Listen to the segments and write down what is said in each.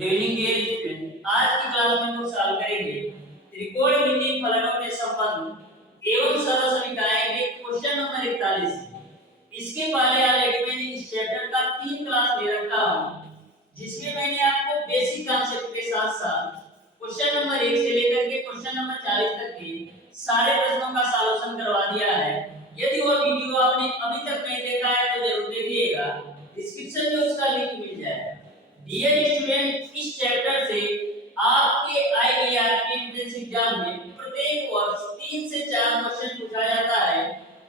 Good evening dear student. आज की class में हम सॉल्व करेंगे त्रिकोणमितीय फलनों के संबंध एवं सरल समीकरण के क्वेश्चन नंबर 41। इसके पहले ऑलरेडी मैंने इस चैप्टर का 3 क्लास ले रखा हूं, जिसमें मैंने आपको बेसिक कॉन्सेप्ट के साथ साथ क्वेश्चन नंबर 1 से लेकर के क्वेश्चन नंबर 40 तक के सारे प्रश्नों का सॉल्यूशन करवा दिया है। यदि वो वीडियो आपने अभी तक नहीं देखा है तो जरूर देखिएगा, डिस्क्रिप्शन में उसका लिंक मिल जाएगा। डियर स्टूडेंट, इस चैप्टर से आपके आईईआरपी एंट्रेंस एग्जाम में प्रत्येक वर्ष 3 से 4 क्वेश्चन पूछा जाता है,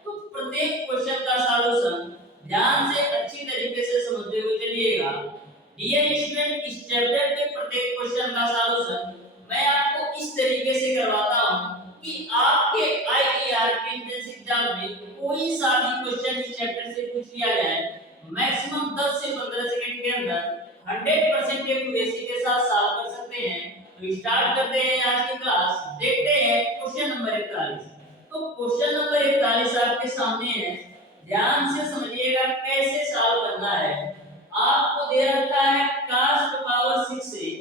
तो प्रत्येक क्वेश्चन का सॉल्यूशन ध्यान से अच्छी तरीके से समझते हुए चलिएगा। डियर स्टूडेंट, इस चैप्टर के प्रत्येक क्वेश्चन का सॉल्यूशन मैं आपको इस तरीके से करवाता हूं कि आपके आईईआरपी एंट्रेंस एग्जाम में कोई सा भी क्वेश्चन इस चैप्टर से पूछ लिया जाए, मैक्सिमम 10 से 15 सेकंड के अंदर 100% एक्यूरेसी के साथ सॉल्व कर सकते हैं। तो स्टार्ट करते हैं आज की क्लास। देखते हैं क्वेश्चन नंबर 41। तो क्वेश्चन नंबर 41 आपके सामने है, ध्यान से समझिएगा कैसे सॉल्व करना है। आपको दे रखा है cos power 6a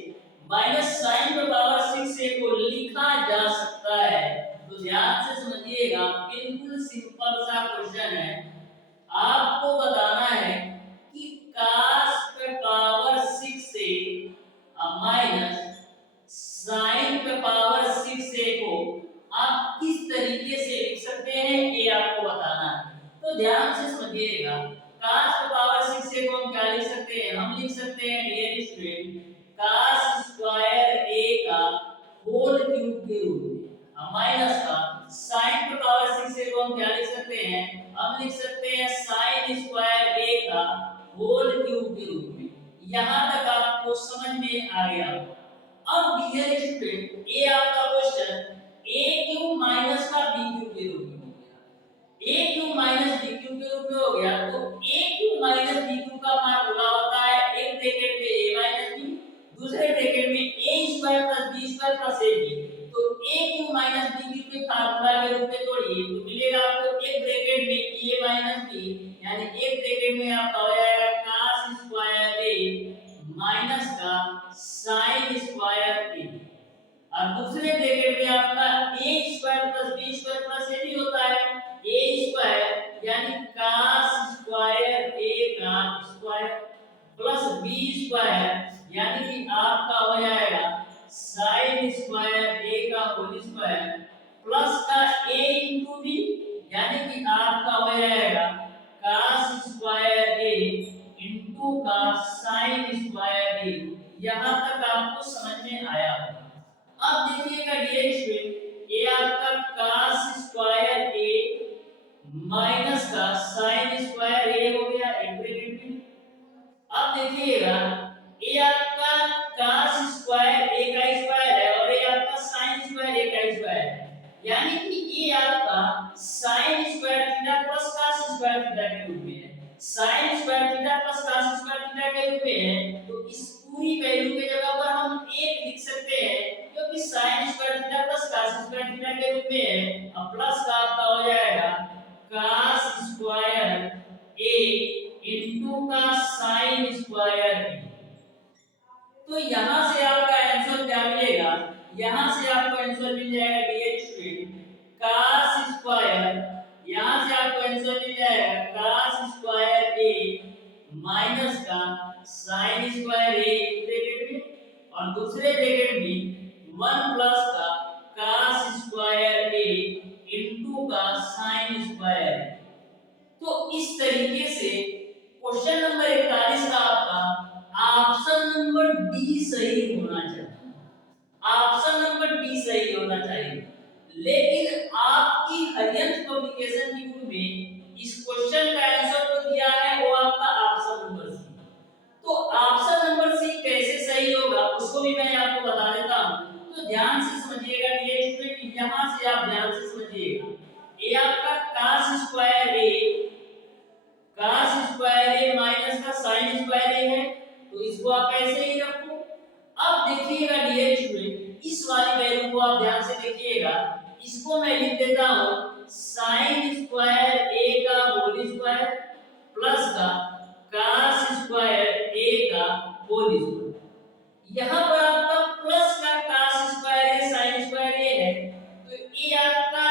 minus sin power 6a को लिखा जा सकता है। तो ध्यान से समझिएगा, बिल्कुल सिंपल सा क्वेश्चन है। आपको बताना है कि cos power 6a minus sin power 6a को आप किस तरीके से लिख सकते हैं, ये आपको बताना है। तो ध्यान से समझिएगा, cos पावर 6a को हम क्या लिख सकते हैं? हम लिख सकते हैं dear student cos square a का होल क्यूब के रूप में माइनस का sin पावर 6a को हम क्या लिख सकते हैं? हम लिख सकते हैं sin स्क्वायर a का होल क्यूब के रूप में। यहां तक आपको समझ में आ गया। अब डियर स्टूडेंट, ये आपका क्वेश्चन a क्यूब माइनस का b क्यूब के रूप में हो गया। a cube minus b cube के रूप में हो गया। तो a cube minus b cube का फार्मूला होता है एक ब्रैकेट में a माइनस b, दूसरे ब्रैकेट में a square plus b square plus ab। तो a cube minus b cube के फार्मूला के रूप में तोड़िए तो मिलेगा आपको एक ब्रैकेट में a माइनस b, यानी एक ब्रैकेट में आपका हो जाएगा cos स्क्वायर a माइनस का sin स्क्वायर a, और दूसरे ब्रैकेट में आपका a square plus b square plus ab होता है a स्क्वायर यानी cos स्क्वायर a का स्क्वायर प्लस b स्क्वायर यानी कि आपका हो जाएगा sin स्क्वायर a का होल स्क्वायर प्लस का a into b यानी कि आपका हो जाएगा cos स्क्वायर a into का sin स्क्वायर a। यहां तक आपको समझ में आया। अब देखिएगा डियर स्टूडेंट, ये आपका cos स्क्वायर a माइनस का sin स्क्वायर a हो गया एक ब्रैकेट में। अब देखिएगा ये आपका cos स्क्वायर a का स्क्वायर है और ये आपका sin स्क्वायर a का स्क्वायर है, यानी कि ये आपका sin square theta plus cos square theta के रूप में है। sin square theta plus cos square theta के रूप में है, तो इस पूरी वैल्यू के जगह पर हम 1 लिख सकते हैं, क्योंकि sin square theta plus cos square theta के रूप में है। अब प्लस का आपका हो जाएगा cos स्क्वायर a इनटू का sin स्क्वायर b। तो यहां से आपका आंसर क्या मिलेगा? यहां से आपको आंसर मिल जाएगा डियर स्टूडेंट cos स्क्वायर, यहां से आपको आंसर मिल जाएगा cos स्क्वायर a माइनस का sin स्क्वायर a ब्रैकेट में, और दूसरे ब्रैकेट में 1 प्लस का cos स्क्वायर a इनटू का sin स्क्वायर। तो इस तरीके से क्वेश्चन नंबर 41 का आपका ऑप्शन नंबर डी सही होना चाहिए। ऑप्शन नंबर डी सही होना चाहिए, लेकिन आपकी हरियंत पब्लिकेशन की बुक में इस क्वेश्चन का आंसर तो दिया है वो आपका ऑप्शन नंबर सी। तो ऑप्शन नंबर सी कैसे सही होगा उसको भी मैं आपको बता देता हूं। तो ध्यान से समझिएगा ये स्टूडेंट, यहां से आप ध्यान से समझिएगा, ये आपका cos स्क्वायर a माइनस का sin स्क्वायर a है, तो इसको आप ऐसे ही रखो। अब देखिएगा डियर स्टूडेंट, इस वाली वैल्यू को आप ध्यान से देखिएगा, इसको मैं लिख देता हूं sin स्क्वायर a का होल स्क्वायर प्लस का cos स्क्वायर a का होल स्क्वायर। यहाँ पर आपका प्लस का cos स्क्वायर है sin स्क्वायर ये है, तो ये आपका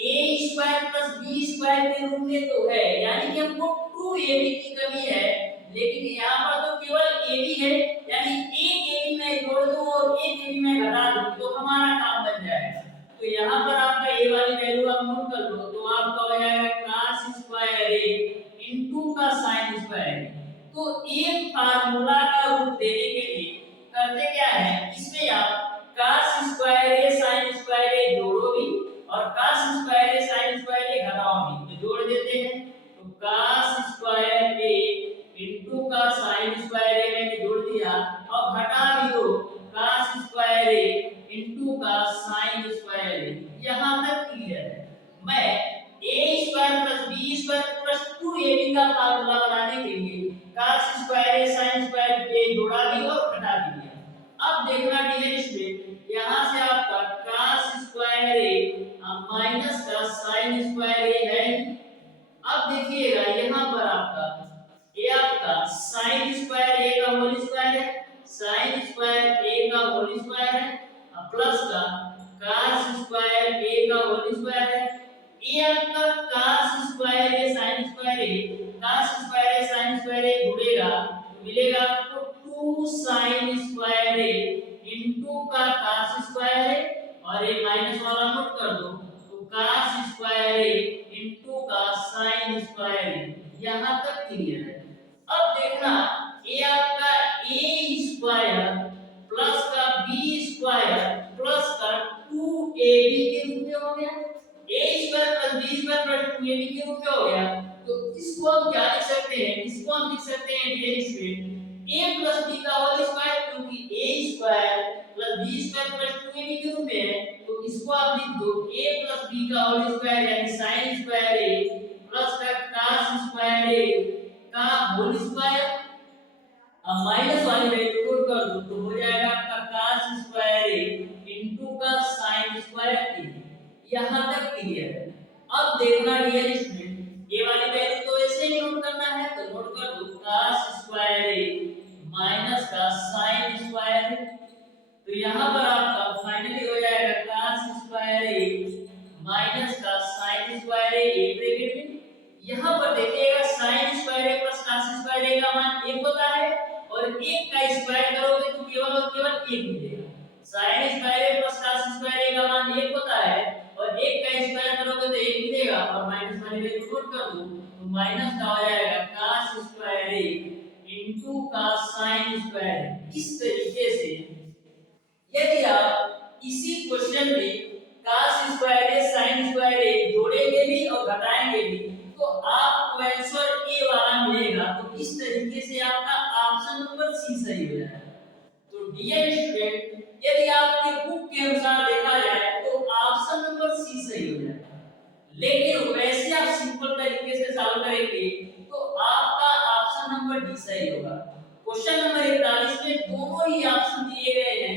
a square plus b square के रूप में तो है, यानी कि हमको 2ab की कमी है, लेकिन यहाँ पर तो केवल ab है, यानी एक ab मैं जोड़ दूं और एक ab मैं घटा दूं तो हमारा काम बन जाएगा। तो यहाँ पर आपका a वाली वैल्यू आप नोट कर लो, तो आपका हो जाएगा cos स्क्वायर a इनटू का sin स्क्वायर a। तो एक फार्मूला का रूप देने के लिए करते क्या है, इसमें आप cos square a sin square a जोड़ो भी और cos square a sin square a घटाओ भी, तो जोड़ देते हैं। तो cos स्क्वायर a इनटू का sin स्क्वायर a मैंने जोड़ दिया और घटा भी दो cos स्क्वायर a इनटू का sin स्क्वायर a। यहां तक क्लियर है। मैं a square plus b square plus 2ab का फार्मूला बनाने के लिए cos square a sin square a जोड़ा भी और घटा भी दिया। अब देखना डियर स्टूडेंट, यहां से आपका cos स्क्वायर a माइनस का sin स्क्वायर a है। अब देखिएगा यहाँ पर आपका ये आपका sin स्क्वायर a का होल स्क्वायर है, sin स्क्वायर a का होल स्क्वायर है प्लस का cos स्क्वायर a का होल स्क्वायर है। ये आपका cos square a sin square a, cos square a sin square a जुड़ेगा तो मिलेगा आपको 2 sin स्क्वायर a इनटू का cos स्क्वायर a और ये माइनस वाला नोट कर दो, तो cos स्क्वायर a इनटू का sin स्क्वायर a। यहां तक क्लियर है। अब देखना ये आपका a स्क्वायर प्लस का b स्क्वायर प्लस का 2ab के रूप में हो गया, a square plus b square plus 2ab के रूप में हो गया। तो इसको हम क्या लिख सकते हैं, इसको हम लिख सकते हैं dear student a plus b का होल स्क्वायर, क्योंकि a square plus b square plus 2ab के रूप में है, तो इसको आप लिख दो a प्लस b का होल स्क्वायर यानी sin स्क्वायर a प्लस का cos स्क्वायर a का होल स्क्वायर। अब माइनस वाली वैल्यू नोट कर दो, तो हो जाएगा आपका cos स्क्वायर a इनटू का sin स्क्वायर a। यहां तक क्लियर है। अब देखना डियर स्टूडेंट, ये वाली वैल्यू तो ऐसे ही नोट करना है, तो नोट कर दो cos स्क्वायर a माइनस का sin स्क्वायर a। तो यहां पर आपका फाइनली हो जाएगा cos स्क्वायर a माइनस का sin स्क्वायर a एक ब्रैकेट में। यहां पर देखिएगा sin square a plus cos square a का मान 1 होता है और 1 का स्क्वायर करोगे तो केवल और केवल 1 मिलेगा। sin square a plus cos square a का मान 1 होता है और 1 का स्क्वायर करोगे तो 1 मिलेगा और माइनस वाली वैल्यू नोट कर दो, तो माइनस का हो जाएगा cos स्क्वायर a इनटू का sin स्क्वायर a। इस तरीके से यदि आप इसी क्वेश्चन में cos square a sin square a जोड़ेंगे भी और घटाएंगे भी तो आपको आंसर ए वाला मिलेगा। तो इस तरीके से आपका ऑप्शन नंबर सी सही हो जाएगा। तो डियर स्टूडेंट, यदि आपके बुक के अनुसार देखा जाए तो ऑप्शन नंबर सी सही हो जाएगा, लेकिन वैसे आप सिंपल तरीके से सॉल्व करेंगे तो आपका ऑप्शन नंबर डी सही होगा। क्वेश्चन नंबर 41 में दोनों ही ऑप्शन दिए गए हैं,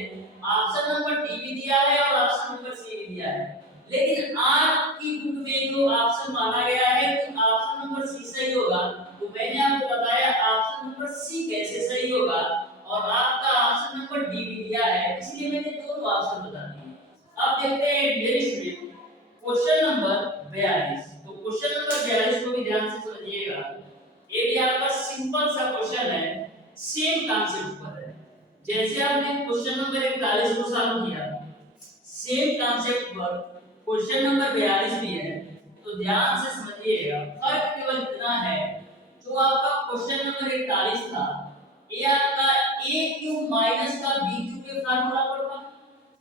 ऑप्शन नंबर डी भी दिया है और ऑप्शन नंबर सी भी दिया है, लेकिन आपकी बुक में जो ऑप्शन माना गया है कि ऑप्शन नंबर सी सही होगा, तो मैंने आपको बताया ऑप्शन नंबर सी कैसे सही होगा और आपका ऑप्शन नंबर डी भी दिया है, इसलिए मैंने दोनों ऑप्शन बता दिए। अब देखते हैं डियर स्टूडेंट क्वेश्चन नंबर 42। तो क्वेश्चन नंबर 42 को भी ध्यान से समझिएगा। ये भी आपका सिंपल सा क्वेश्चन है, सेम कांसेप्ट पर है जैसे आपने क्वेश्चन नंबर 41 को सॉल्व किया, सेम कांसेप्ट पर क्वेश्चन नंबर 42 भी है। तो ध्यान से समझिएगा, फर्क केवल इतना है जो आपका क्वेश्चन नंबर 41 था ये आपका a क्यूब माइनस का b क्यूब के फार्मूला पर था,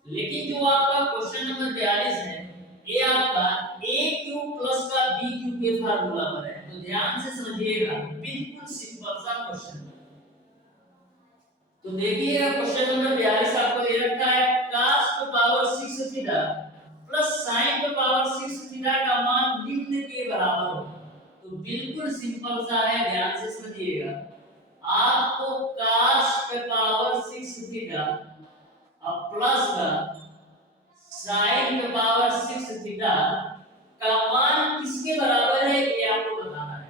लेकिन जो आपका क्वेश्चन नंबर 42 है ये आपका a क्यूब प्लस का b क्यूब के फार्मूला पर है। तो ध्यान से समझिएगा, बिल्कुल सिंपल सा क्वेश्चन। तो देखिएगा क्वेश्चन नंबर 42 आपको दे रखा है cos की पावर 6 थीटा प्लस sin की पावर 6 थीटा का मान निम्न के बराबर हो। तो बिल्कुल सिंपल सा है, ध्यान से समझिएगा। आपको cos की पावर 6 थीटा और प्लस का sin की पावर 6 थीटा का मान किसके बराबर है ये आपको बताना है।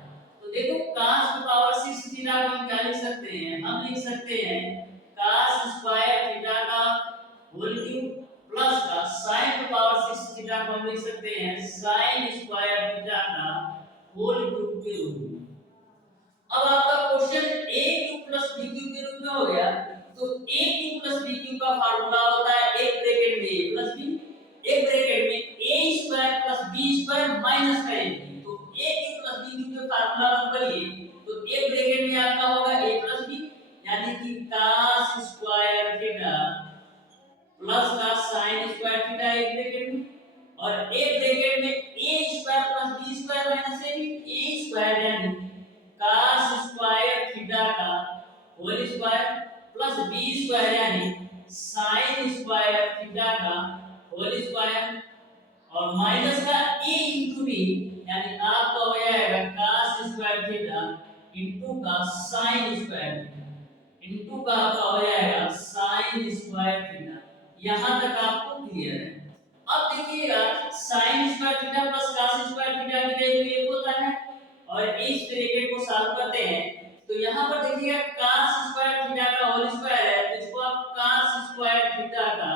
तो देखो cos की पावर 6 थीटा को हम क्या लिख सकते हैं, हम लिख सकते हैं cos square whole cube plus का sin की पावर 6 थीटा को हम लिख सकते हैं sin स्क्वायर थीटा का होल क्यूब के रूप में। अब आपका question a cube plus b cube के रूप में हो गया, तो a cube plus b cube का फार्मूला होता है एक ब्रैकेट में a प्लस b, एक ब्रैकेट में a square plus b square minus का a। तो a cube plus b cube का फार्मूला हम करिए तो एक ब्रैकेट में आपका होगा a प्लस b यानी कि cos स्क्वायर थीटा प्लस का sin स्क्वायर थीटा एक ब्रैकेट में, और एक ब्रैकेट में a square plus b square minus a square यानी cos स्क्वायर थीटा का whole square plus b square यानी sin स्क्वायर थीटा का होल स्क्वायर और माइनस का a into b यानी आपका हो जाएगा cos स्क्वायर थीटा into का sin स्क्वायर थीटा इनटू का आपका हो जाएगा sin स्क्वायर थीटा। यहां तक आपको क्लियर है। अब देखिएगा sin square theta plus cos square theta की वैल्यू एक होता है और इस ब्रैकेट को सॉल्व करते हैं तो यहां पर देखिएगा cos स्क्वायर थीटा का होल स्क्वायर है तो इसको आप cos स्क्वायर थीटा का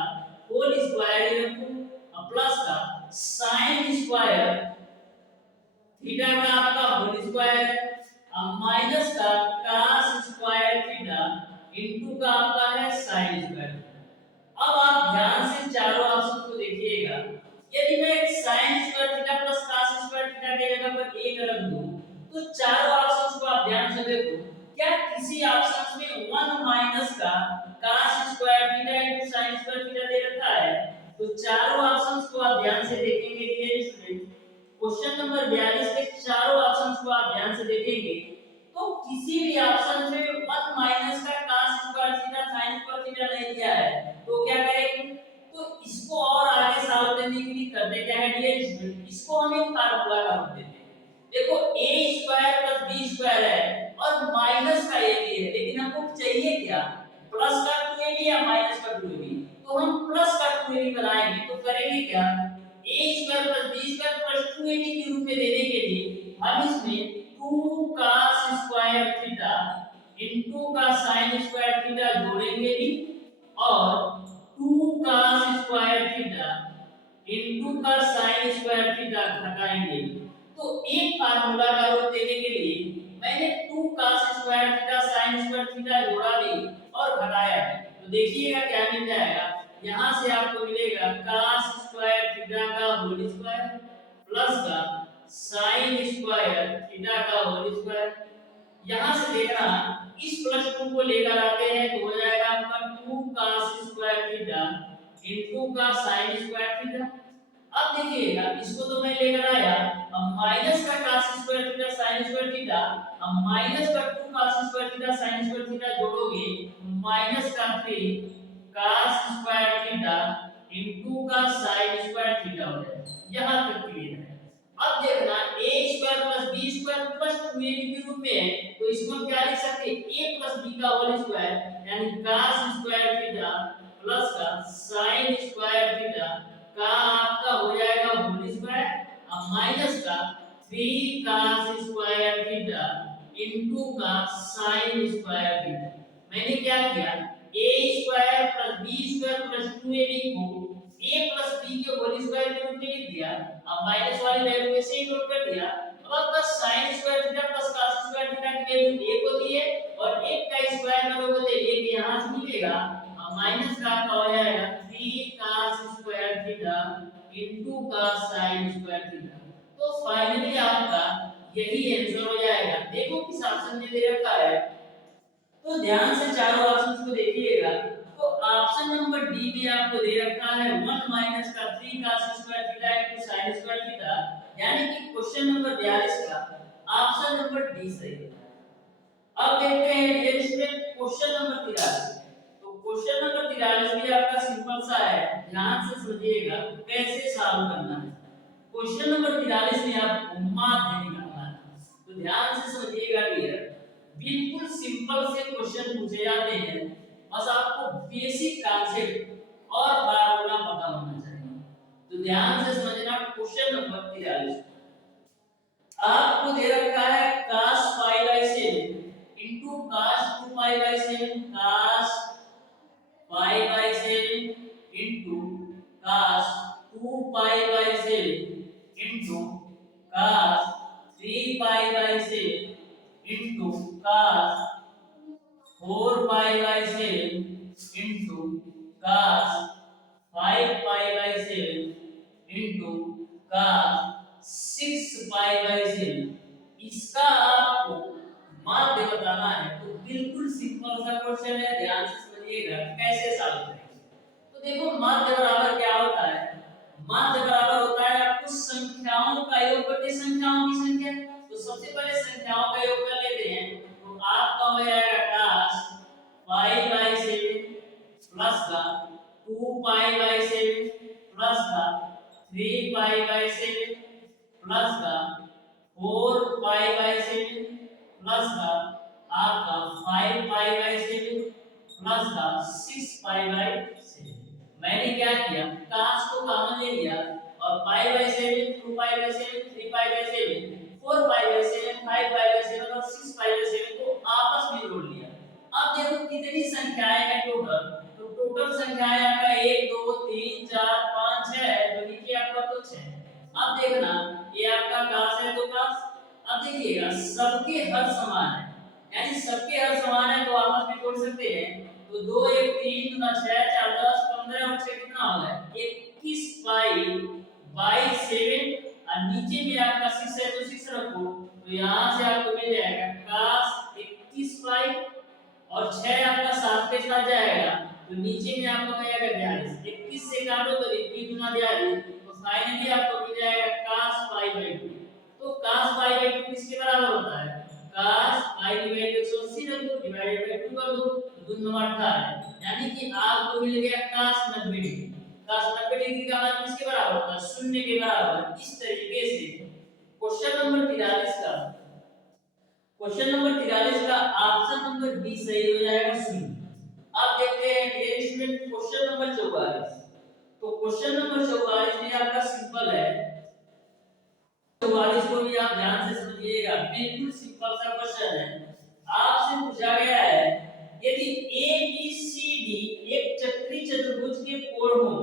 होल स्क्वायर ही रखो प्लस का sin स्क्वायर थीटा का आपका होल स्क्वायर है माइनस का cos स्क्वायर थीटा इनटू का आपका है sin स्क्वायर। अब आप ध्यान से चारों ऑप्शन को देखिएगा, यदि मैं sin square theta plus cos square theta के जगह पर 1 रख दूं तो चारों ऑप्शंस को आप ध्यान से देखो, क्या किसी ऑप्शन में 1 माइनस का cos square theta into sin square theta दे रखा है? तो चारों ऑप्शंस को आप ध्यान से देखेंगे डियर स्टूडेंट, क्वेश्चन नंबर 42 के चारों ऑप्शंस को आप ध्यान से देखेंगे तो किसी भी ऑप्शन में 1 माइनस का cos square theta sin square theta नहीं दिया है तो क्या करेंगे? तो इसको और आगे सॉल्व करने के लिए करते क्या है डियर, इसको हम एक फार्मूला का रूप देते हैं। देखो a square plus b square है और माइनस का a भी है, लेकिन हमको चाहिए क्या? प्लस का 2ab या माइनस का 2ab। तो हम प्लस का 2ab बनाएंगे तो करेंगे क्या? a square plus b square plus 2ab के रूप में देने के लिए हम इसमें 2 cos स्क्वायर थीटा इनटू का sin स्क्वायर थीटा जोड़ेंगे भी और 2 cos स्क्वायर थीटा इनटू का sin स्क्वायर थीटा घटाएंगे। तो एक फार्मूला का रूप देने के लिए मैंने 2 cos square theta sin square theta जोड़ा भी और घटाया भी। तो देखिएगा क्या मिल जाएगा, यहां से आपको मिलेगा cos स्क्वायर थीटा का होल स्क्वायर प्लस का sin स्क्वायर थीटा का होल स्क्वायर। यहां से देखना इस प्लस 2 को लेकर आते हैं तो हो जाएगा आपका 2 cos स्क्वायर थीटा इनटू का sin स्क्वायर थीटा। अब देखिएगा इसको तो मैं लेकर आया, अब माइनस का cos square theta sin square theta, अब माइनस का 2 cos square theta sin square theta जोड़ोगे माइनस का 3 cos स्क्वायर थीटा इनटू का sin स्क्वायर थीटा हो जाएगा। यहां तक क्लियर है। अब देखना a square plus b square plus 2ab के रूप में है तो इसको हम क्या लिख सकते हैं? a प्लस b का होल स्क्वायर यानी cos स्क्वायर थीटा प्लस का sin स्क्वायर थीटा का आपका हो जाएगा होल स्क्वायर अब माइनस का 3 cos स्क्वायर थीटा इनटू का sin स्क्वायर थीटा। मैंने क्या किया? a square plus b square plus 2ab को a प्लस b के होल स्क्वायर के रूप में लिख दिया, अब माइनस वाली वैल्यू ऐसे ही नोट कर दिया। अब आपका sin square theta plus cos square theta की वैल्यू 1 होती है और 1 का स्क्वायर करोगे तो 1 यहां से मिलेगा, अब माइनस का आपका हो जाएगा 3 cos स्क्वायर थीटा इनटू का sin स्क्वायर थीटा। तो फाइनली आपका यही आंसर हो जाएगा। देखो किस ऑप्शन में दे रखा है, तो ध्यान से चारों ऑप्शंस को देखिएगा। तो ऑप्शन नंबर डी में आपको दे रखा है 1 माइनस का 3 cos square theta into sin square theta, यानी कि क्वेश्चन नंबर 42 का ऑप्शन नंबर डी सही है। अब देखते हैं डियर स्टूडेंट क्वेश्चन नंबर 43। तो क्वेश्चन नंबर 43 भी आपका सिंपल सा है, ध्यान से समझिएगा कैसे सॉल्व करना है। क्वेश्चन नंबर 43 में आपको माध्य निकालना है, तो ध्यान से समझिएगा डियर, बिल्कुल सिंपल से क्वेश्चन पूछे जाते हैं, बस आपको बेसिक कॉन्सेप्ट और फार्मूला पता होना चाहिए। तो ध्यान से समझना क्वेश्चन नंबर 43 आपको दे रखा है cos π/7 into cos 2π/7 cos π/7 into cos 2 pi by 7 into cos 3 pi by 7 into cos 4 pi by 7 into cos 5 pi by 7 into cos 6 pi by 7। इसका आपको माध्य बताना है, तो बिल्कुल सिंपल सा क्वेश्चन है, ध्यान से समझिएगा कैसे सॉल्व करेंगे। तो देखो माध्य बराबर क्या होता है, माध्य बराबर होता है आपको संख्याओं का योग बटे संख्याओं की संख्या। तो सबसे पहले संख्याओं का योग कर लेते हैं, तो आपका हो जाएगा cos 5 by 7 प्लस का 2 pi by 7 प्लस का 3 pi by 7 प्लस का 4 pi by 7 प्लस का आपका 5 pi by 7 प्लस का 6 pi by 7। मैंने क्या किया, cos को कॉमन ले लिया और pi by 7 2 pi by 7 3 pi by 7 4 pi by 7 5 pi by 7 और 6 pi by 7 को आपस में जोड़ लिया। अब देखो कितनी संख्याएं हैं टोटल, तो टोटल संख्याएं आपका 1 2 3 4 5 6 है, तो नीचे आपका तो 6। अब देखना ये आपका cos है तो cos, अब देखिएगा सबके हर समान है, यानी सबके हर समान है तो आपस में जोड़ सकते हैं। तो 2 1 3 गुना 6 4 10 15 और 6 कितना हो गया 21 पाई बाई 7 और नीचे में आपका 6 है तो 6 रखो, तो यहां से आपको मिल जाएगा cos 21 पाई और 6 आपका साथ के साथ जाएगा, तो नीचे में आपको मिलेगा 42। 21 से काटो तो 21 गुना 42, तो फाइनली आपको मिल जाएगा cos पाई बाई 2। तो cos पाई बाई 2 किसके बराबर होता है, cos पाई की वैल्यू 180 रख दो डिवाइडेड बाय 2 कर दो, तो 2 9 18, यानी कि आपको मिल गया cos 90 डिग्री। cos 90 डिग्री का मान किसके बराबर होता है, शून्य के बराबर। इस तरीके से क्वेश्चन नंबर 43 का ऑप्शन नंबर बी सही हो जाएगा, शून्य। अब देखते हैं डियर स्टूडेंट क्वेश्चन नंबर 44। तो क्वेश्चन नंबर 44 भी आपका सिंपल है, 44 को भी आप ध्यान से समझिएगा, बिल्कुल सिंपल सा क्वेश्चन है। आपसे पूछा गया है यदि ए बी सी डी एक चक्री चतुर्भुज के कोण हो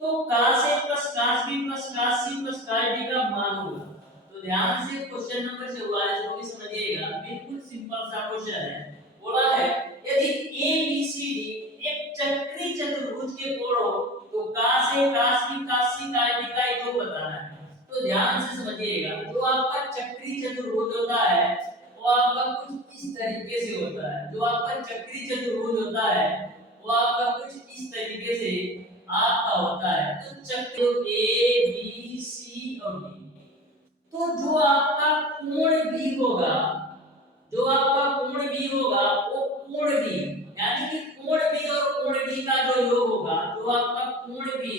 तो cos a plus cos b plus cos c plus cos d का मान होगा। तो ध्यान से क्वेश्चन नंबर 44 को भी समझिएगा, बिल्कुल सिंपल सा क्वेश्चन है। बोला है यदि a b c d एक चक्री चतुर्भुज के कोण हो तो cos a cos b cos c cos d का योग बताना है। तो ध्यान से समझिएगा, जो आपका चक्री चतुर्भुज होता है वो आपका कुछ इस तरीके से होता है, जो आपका चक्री चतुर्भुज होता है वो आपका कुछ इस तरीके से आपका होता है। तो चक्र ए बी सी और डी, तो जो आपका कोण बी होगा, जो आपका कोण बी होगा वो कोण बी, यानी कि कोण बी और कोण डी का जो योग होगा, जो आपका कोण बी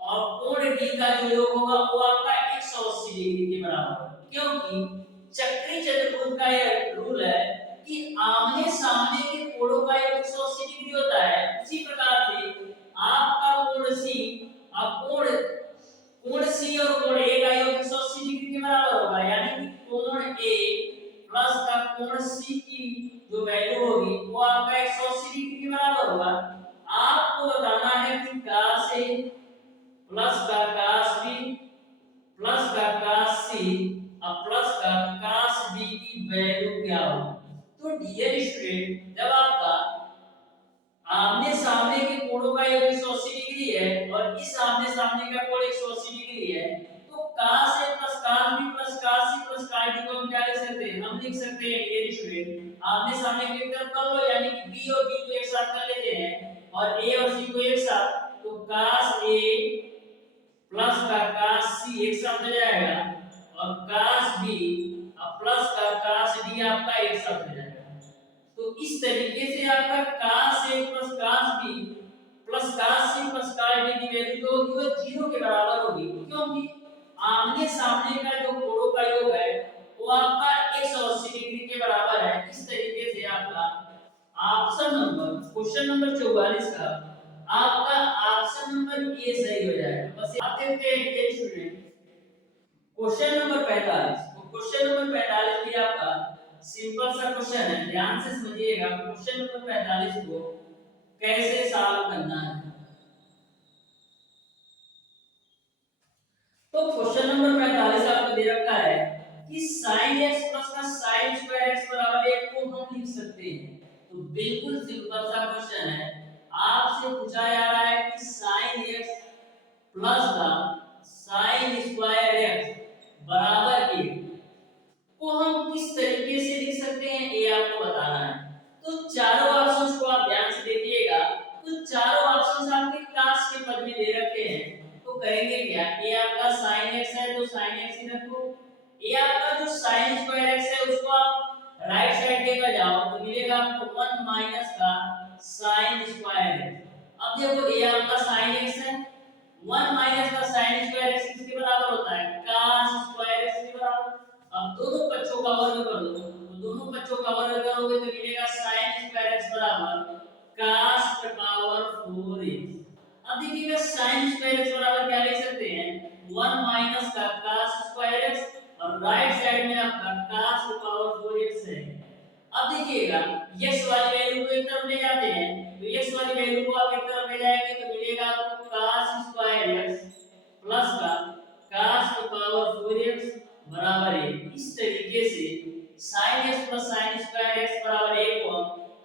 और कोण डी का जो योग होगा वो आपका 180 डिग्री के बराबर है। क्योंकि चक्री चतुर्भुज का यह रूल है कि आमने सामने के कोणों का योग 180 डिग्री होता है। उसी प्रकार से आपका कोण सी और कोण सी और कोण ए का योग 180 डिग्री के बराबर होगा, यानी कि कोण ए प्लस का कोण सी की जो वैल्यू होगी वो आपका 180 डिग्री के बराबर होगा। आपको बताना है कि cos ए प्लस का cos बी प्लस का cos सी और प्लस का cos डी की वैल्यू क्या होगी। तो डियर स्टूडेंट, जब आपका आमने सामने के कोणों का योग 180 डिग्री है और इस आमने सामने का कोण 180 डिग्री है, तो cos a plus cos b plus cos c plus cos d को हम क्या लिख सकते हैं, हम लिख सकते हैं डियर स्टूडेंट आमने सामने की तरफ कर लो, यानी कि b और d को एक साथ कर लेते हैं और a और c को एक साथ, तो cos a प्लस का cos c एक साथ हो जाएगा और cos b प्लस का cos d आपका एक साथ हो जाएगा। तो इस तरीके से आपका cos a plus cos b plus cos c plus cos d की वैल्यू जो होगी वो 0 के बराबर होगी, क्योंकि आमने सामने का जो कोणों का योग है वो आपका 180 डिग्री के बराबर है। इस तरीके से आपका ऑप्शन नंबर क्वेश्चन नंबर 44 का आपका ऑप्शन नंबर ए सही हो जाएगा। बस आप देखते हैं डियर स्टूडेंट क्वेश्चन नंबर 45। तो क्वेश्चन नंबर 45 भी आपका सिंपल सा क्वेश्चन है, ध्यान से समझिएगा क्वेश्चन नंबर 45 को कैसे सॉल्व करना है। तो बिल्कुल सिंपल सा क्वेश्चन है, आपसे पूछा जा रहा है कि sin x प्लस का sin स्क्वायर x बराबर a को हम किस तरीके से लिख सकते हैं, ये आपको बताना है। तो चारों ऑप्शंस को आप ध्यान से देखिएगा, तो चारों ऑप्शंस आपके काश के पद में दे रखे हैं। तो करेंगे क्या, ये आपका sin x है तो sin x ही रखो, ये आपका जो sin स्क्वायर x है उसको आप राइट साइड लेकर जाओ तो मिलेगा आपको 1 माइनस का sin स्क्वायर x। अब देखो ये आपका sin x है, 1 माइनस का sin स्क्वायर x किसके बराबर होता है, cos स्क्वायर x के बराबर। अब दोनों पक्षों का वर्ग कर दो, तो दोनों पक्षों का वर्ग करोगे तो मिलेगा sin स्क्वायर x बराबर cos की पावर 4x। अब देखिएगा sin स्क्वायर x बराबर क्या लिख सकते हैं, 1 माइनस का cos स्क्वायर x और राइट साइड में आपका cos की पावर 4x है। अब देखिएगा x वाली वैल्यू को एक तरफ ले जाते हैं, तो x वाली वैल्यू को आप एक तरफ ले जाएंगे तो मिलेगा आपको cos स्क्वायर x प्लस का cos की पावर 4x बराबर 1। इस तरीके से sin x plus sin square x बराबर 1 को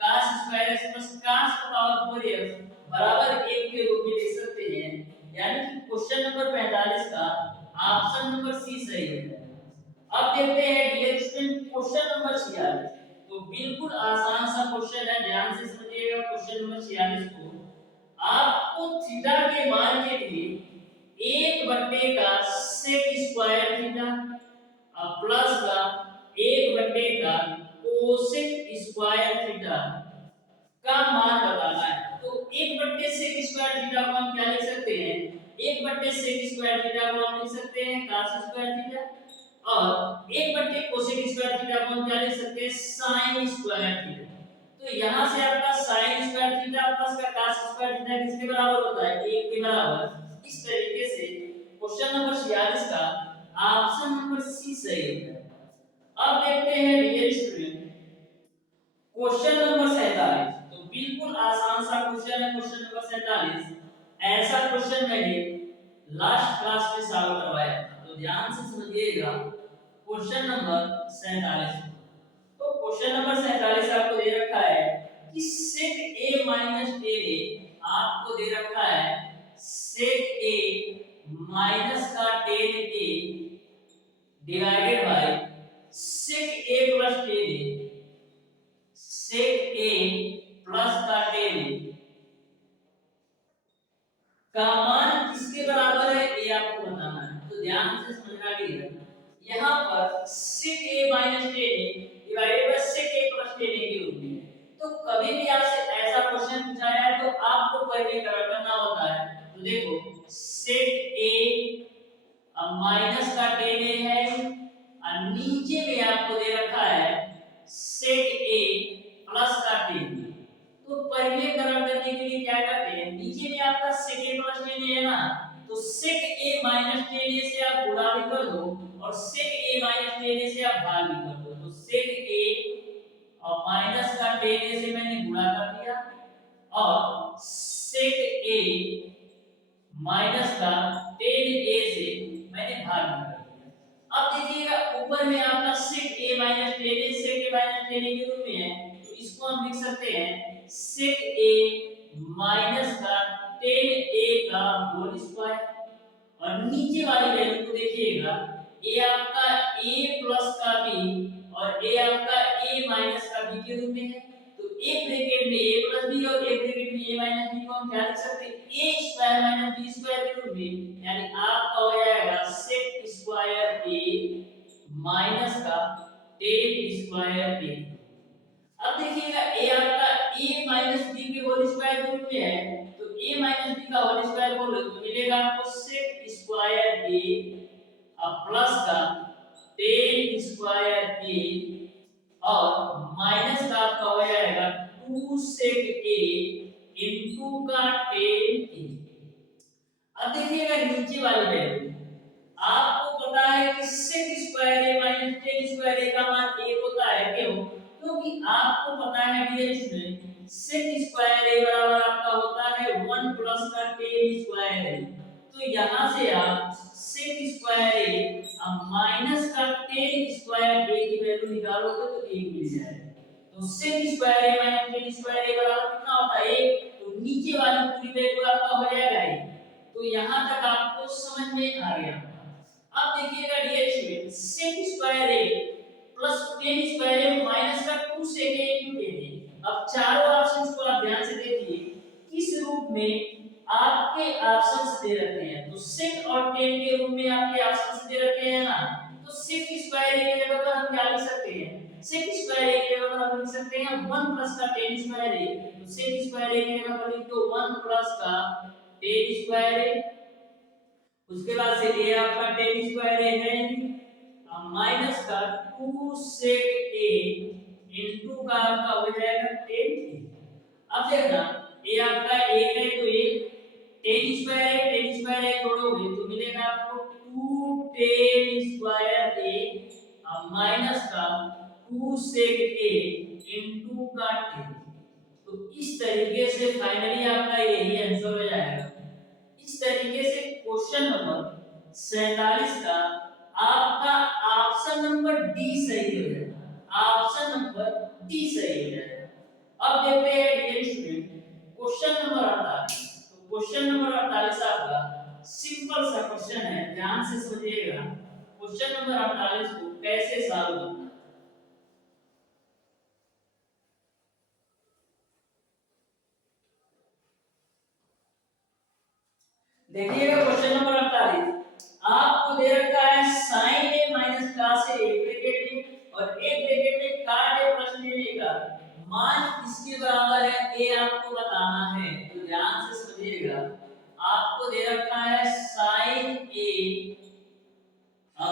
cos square x plus cos की पावर 4x बराबर 1 के रूप में लिख सकते हैं। यानी कि क्वेश्चन नंबर 45 का ऑप्शन नंबर सी सही है। अब देखते हैं डियर स्टूडेंट क्वेश्चन नंबर 46। तो बिल्कुल आसान सा क्वेश्चन है, ध्यान से समझिएगा क्वेश्चन नंबर 46 को। आपको थीटा के मान के लिए 1 का sec स्क्वायर थीटा प्लस का 1 का cosec स्क्वायर थीटा का मान बताना है। तो 1/sec स्क्वायर थीटा को हम क्या लिख सकते हैं, 1/sec स्क्वायर थीटा को हम लिख सकते हैं cos स्क्वायर थीटा, और 1/cosec स्क्वायर थीटा को हम क्या लिख सकते हैं, sin स्क्वायर थीटा। तो यहां से आपका sin स्क्वायर थीटा प्लस का cos स्क्वायर थीटा किसके बराबर होता है, 1 के बराबर। इस तरीके से क्वेश्चन नंबर 46 का ऑप्शन नंबर सी सही होता है। अब देखते हैं डियर स्टूडेंट क्वेश्चन नंबर 47। तो बिल्कुल आसान सा क्वेश्चन है क्वेश्चन नंबर 47। ऐसा क्वेश्चन मैंने लास्ट क्लास में सॉल्व करवाया था, तो ध्यान से समझिएगा क्वेश्चन नंबर 47। तो क्वेश्चन नंबर 47 आपको दे रखा है कि sec a minus tan a, आपको दे रखा है sec a minus का tan a divided by sec a plus tan a, sec a plus का tan a का मान किसके बराबर है, ये आपको बताना है। तो ध्यान से समझना है, यहाँ पर sec a minus tan a divided by sec a plus tan a के रूप में। तो कभी भी आपसे ऐसा क्वेश्चन पूछा जाए तो आपको पहले करना होता है। तो देखो sec a माइनस का tan a है और नीचे में आपको दे रखा है sec a प्लस का tan a। तो पहले करण करने के लिए क्या करते हैं, नीचे में आपका sec a plus tan a है ना, तो sec a minus tan a से आप गुणा भी कर दो और sec a minus tan a से आप भाग भी कर दो। तो sec a और माइनस का tan a से मैंने गुणा कर दिया और sec a माइनस का tan a से मैंने भाग भी कर दिया। अब देखिएगा ऊपर में आपका sec a minus tan a sec a minus tan a के रूप में है, तो इसको हम लिख सकते हैं sec a माइनस का tan a का होल स्क्वायर। और नीचे वाली वैल्यू को देखिएगा, a आपका a प्लस का b और a आपका a माइनस का b के रूप में है। तो एक ब्रैकेट में a प्लस b और एक ब्रैकेट में a माइनस b को हम क्या लिख सकते हैं, a square minus b square के रूप में। यानी आपका हो जाएगा sec स्क्वायर a माइनस का tan स्क्वायर a। अब देखिएगा a आपका a माइनस b के होल स्क्वायर के रूप में है, तो a माइनस b का होल स्क्वायर बोलो तो मिलेगा आपको sec स्क्वायर a प्लस का tan स्क्वायर a और माइनस का आपका हो जाएगा 2 sec a इनटू का tan a। अब देखिएगा नीचे वाली वैल्यू, आपको पता है कि sec square a minus tan square a का मान 1 होता है। क्यों, क्योंकि आपको पता है dear student sec square a बराबर आपका होता है 1 प्लस का tan स्क्वायर a। तो यहां से आप sec स्क्वायर a माइनस का tan स्क्वायर a की वैल्यू निकालोगे तो 1 मिल जाएगा। तो sec square a minus tan square a बराबर कितना होता है 1। तो नीचे वाली पूरी वैल्यू आपका हो जाएगा 1। तो यहाँ तक आपको समझ में आ गया। अब देखिएगा dear student sec square a plus tan square a minus का 2 sec a into tan a। अब चारों ऑप्शंस को आप ध्यान से देखिए किस रूप में आपके ऑप्शंस दे रखे हैं। तो sec और tan के रूप में आपके ऑप्शंस दे रखे हैं ना। तो sec स्क्वायर a की जगह पर हम क्या लिख सकते हैं sec स्क्वायर a की जगह पर हम लिख सकते हैं 1 प्लस का tan स्क्वायर a। तो sec स्क्वायर a की जगह पर लिख दो 1 प्लस का tan स्क्वायर a। उसके बाद से a आपका tan स्क्वायर a है अब माइनस का 2 sec a इनटू का आपका हो जाएगा tan a। अब देखना a आपका 1 है तो 1 tan स्क्वायर a जोड़ोगे तो मिलेगा आपको 2 tan स्क्वायर a माइनस का 2 sec a इनटू का tan। तो इस तरीके से फाइनली आपका यही आंसर हो जाएगा। इस तरीके से क्वेश्चन नंबर 47 का आपका ऑप्शन नंबर डी सही हो जाएगा। ऑप्शन नंबर डी सही हो जाएगा। अब देखते हैं डियर स्टूडेंट क्वेश्चन नंबर 48। तो क्वेश्चन नंबर 48 आपका सिंपल सा क्वेश्चन है, ध्यान से समझिएगा क्वेश्चन नंबर 48 को कैसे सॉल्व करना है। देखिएगा क्वेश्चन नंबर 48 आपको दे रखा है sin a minus cos a एक ब्रैकेट में और एक ब्रैकेट में cot a plus tan a का मान किसके बराबर है ये आपको बताना है। तो ध्यान से समझिएगा आपको दे रखा है sin a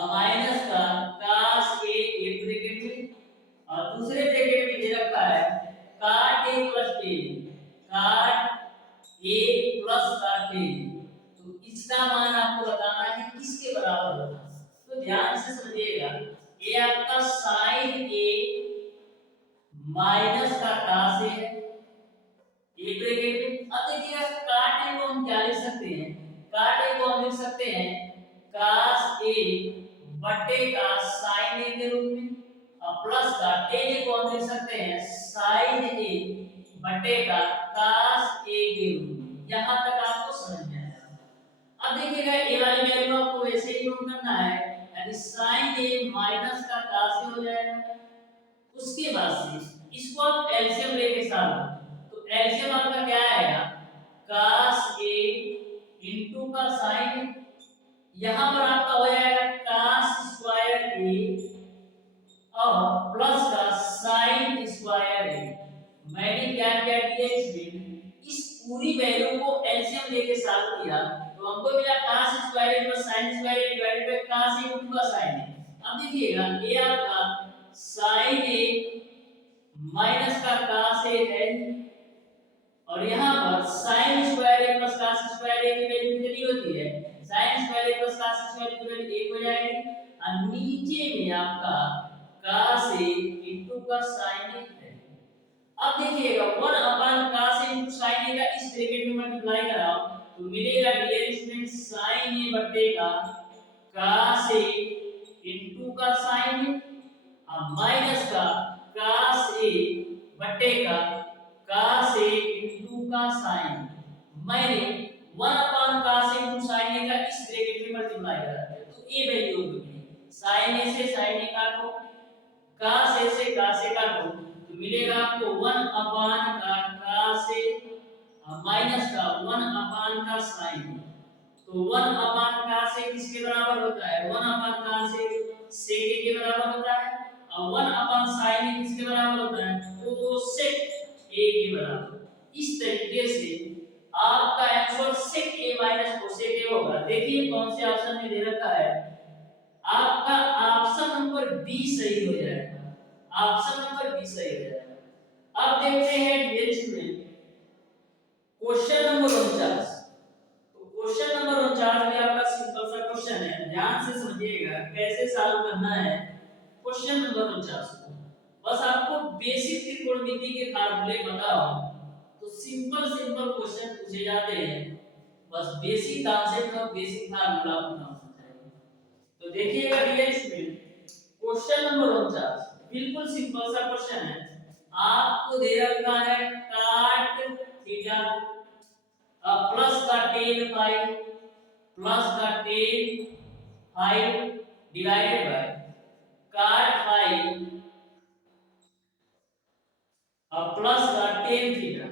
माइनस का cos a एक ब्रैकेट में और दूसरे ब्रैकेट में दे रखा है cot a plus tan cot a plus cot tan। इसका मान आपको बताना है किसके बराबर होगा। तो ध्यान से समझिएगा ये आपका sin a माइनस का cos a है एक ब्रैकेट में। अब देखिएगा cot a को हम क्या लिख सकते हैं cot a को हम लिख सकते हैं cos a बटे का sin a के रूप में और प्लस का tan a को हम लिख सकते हैं sin a बटे का cos a के रूप में। यहां तक आपको समझ में आया। अब देखिएगा a वाली वैल्यू आपको वैसे ही नोट करना है यानी sin a माइनस का cos a हो जाएगा। उसके बाद से इसको आप एलसीएम लेके साथ तो एलसीएम आपका क्या आएगा cos a इनटू का sin a। यहां पर आपका हो जाएगा cos स्क्वायर a और प्लस का sin स्क्वायर a। मैंने क्या किया दिया इसमें इस पूरी वैल्यू को एलसीएम लेके साथ किया तो हमको मिला cos square a plus sin square a divided by cos a into का sin a। अब देखिएगा ये आपका sin a माइनस का cos a है और यहाँ पर sin square a plus cos square a की वैल्यू कितनी होती है sin square a plus cos square की वैल्यू 1 हो जाएगी और नीचे में आपका cos a इनटू का sin a है। अब देखिएगा 1 upon cos a into sin a का इस ब्रैकेट में मल्टीप्लाई कराओ तो मिलेगा डियर स्टूडेंट sin a बटे का cos a इनटू का sin a अब माइनस का cos a बटे का cos a इनटू का sin। मैंने 1 upon cos a into sin a का इस ब्रैकेट में मल्टीप्लाई करा दिया तो ये वैल्यू होगी sin a से sin a काटो cos a से cos a काटो तो मिलेगा आपको 1 अपॉन का cos a माइनस का 1 अपॉन का sin। तो 1 अपॉन cos a किसके बराबर होता है 1 upon cos a sec a के बराबर होता है और 1 अपॉन sin a किसके बराबर होता है cosec a के बराबर। इस तरीके से आपका answer sec a minus cosec a होगा। देखिए कौन से ऑप्शन में दे रखा है आपका ऑप्शन नंबर बी सही हो जाएगा। ऑप्शन नंबर बी सही हो जाएगा। अब देखते हैं डियर स्टूडेंट क्वेश्चन नंबर 49। तो क्वेश्चन नंबर 49 भी आपका सिंपल सा क्वेश्चन है, ध्यान से समझिएगा कैसे सॉल्व करना है क्वेश्चन नंबर 49 को। बस आपको बेसिक त्रिकोणमिति के फार्मूले पता हो तो सिंपल क्वेश्चन पूछे जाते हैं, बस बेसिक कॉन्सेप्ट और बेसिक फार्मूला अपना समझाइए। तो देखिएगा डियर स्टूडेंट क्वेश्चन नंबर 49 बिल्कुल सिंपल सा क्वेश्चन है। आपको दे रखा है काट थीटा प्लस का टेन फाई प्लस का टेन फाई डिवाइडेड बाय काट फाई प्लस का टेन थीटा।